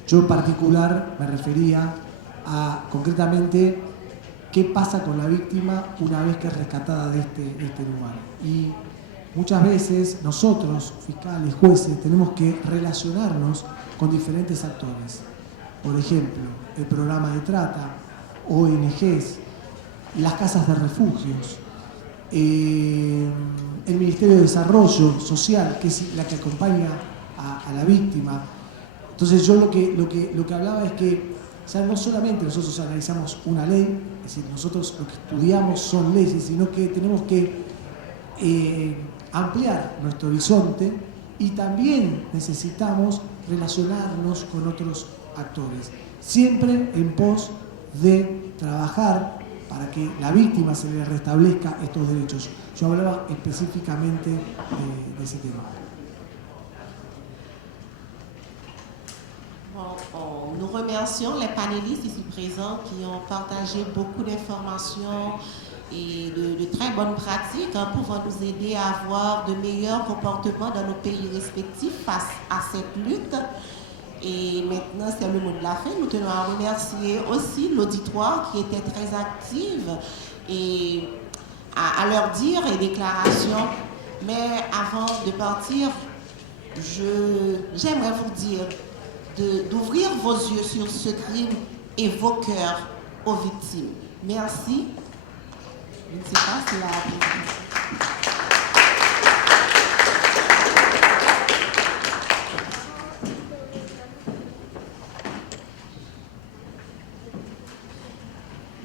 Yo en particular me refería a concretamente qué pasa con la víctima una vez que es rescatada de este lugar. Y muchas veces nosotros, fiscales, jueces, tenemos que relacionarnos con diferentes actores. Por ejemplo, el programa de trata, ONGs, las casas de refugios, el Ministerio de Desarrollo Social, que es la que acompaña a la víctima. Entonces yo lo que hablaba es que no solamente nosotros analizamos una ley, es decir, nosotros lo que estudiamos son leyes, sino que tenemos que ampliar nuestro horizonte y también necesitamos relacionarnos con otros actores, siempre en pos de trabajar para que la víctima se le restablezca estos derechos. Yo hablaba específicamente de ese tema. Nous remercions les panélistes ici présents qui ont partagé beaucoup d'informations et de très bonnes pratiques pour nous aider à avoir de meilleurs comportements dans nos pays respectifs face à cette lutte. Et maintenant, c'est le mot de la fin. Nous tenons à remercier aussi l'auditoire qui était très active et à leur dire et déclarations. Mais avant de partir, j'aimerais vous dire d'ouvrir vos yeux sur ce crime et vos cœurs aux victimes. Merci. Je ne sais pas si la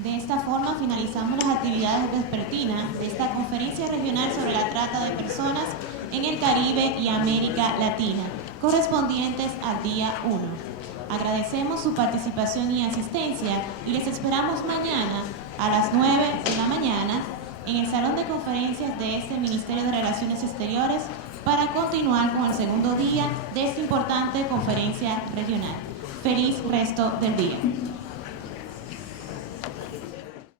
De esta forma finalizamos las actividades vespertinas de esta conferencia regional sobre la trata de personas en el Caribe y América Latina, correspondientes al día 1. Agradecemos su participación y asistencia y les esperamos mañana a las 9 de la mañana en el Salón de Conferencias de este Ministerio de Relaciones Exteriores para continuar con el segundo día de esta importante conferencia regional. Feliz resto del día.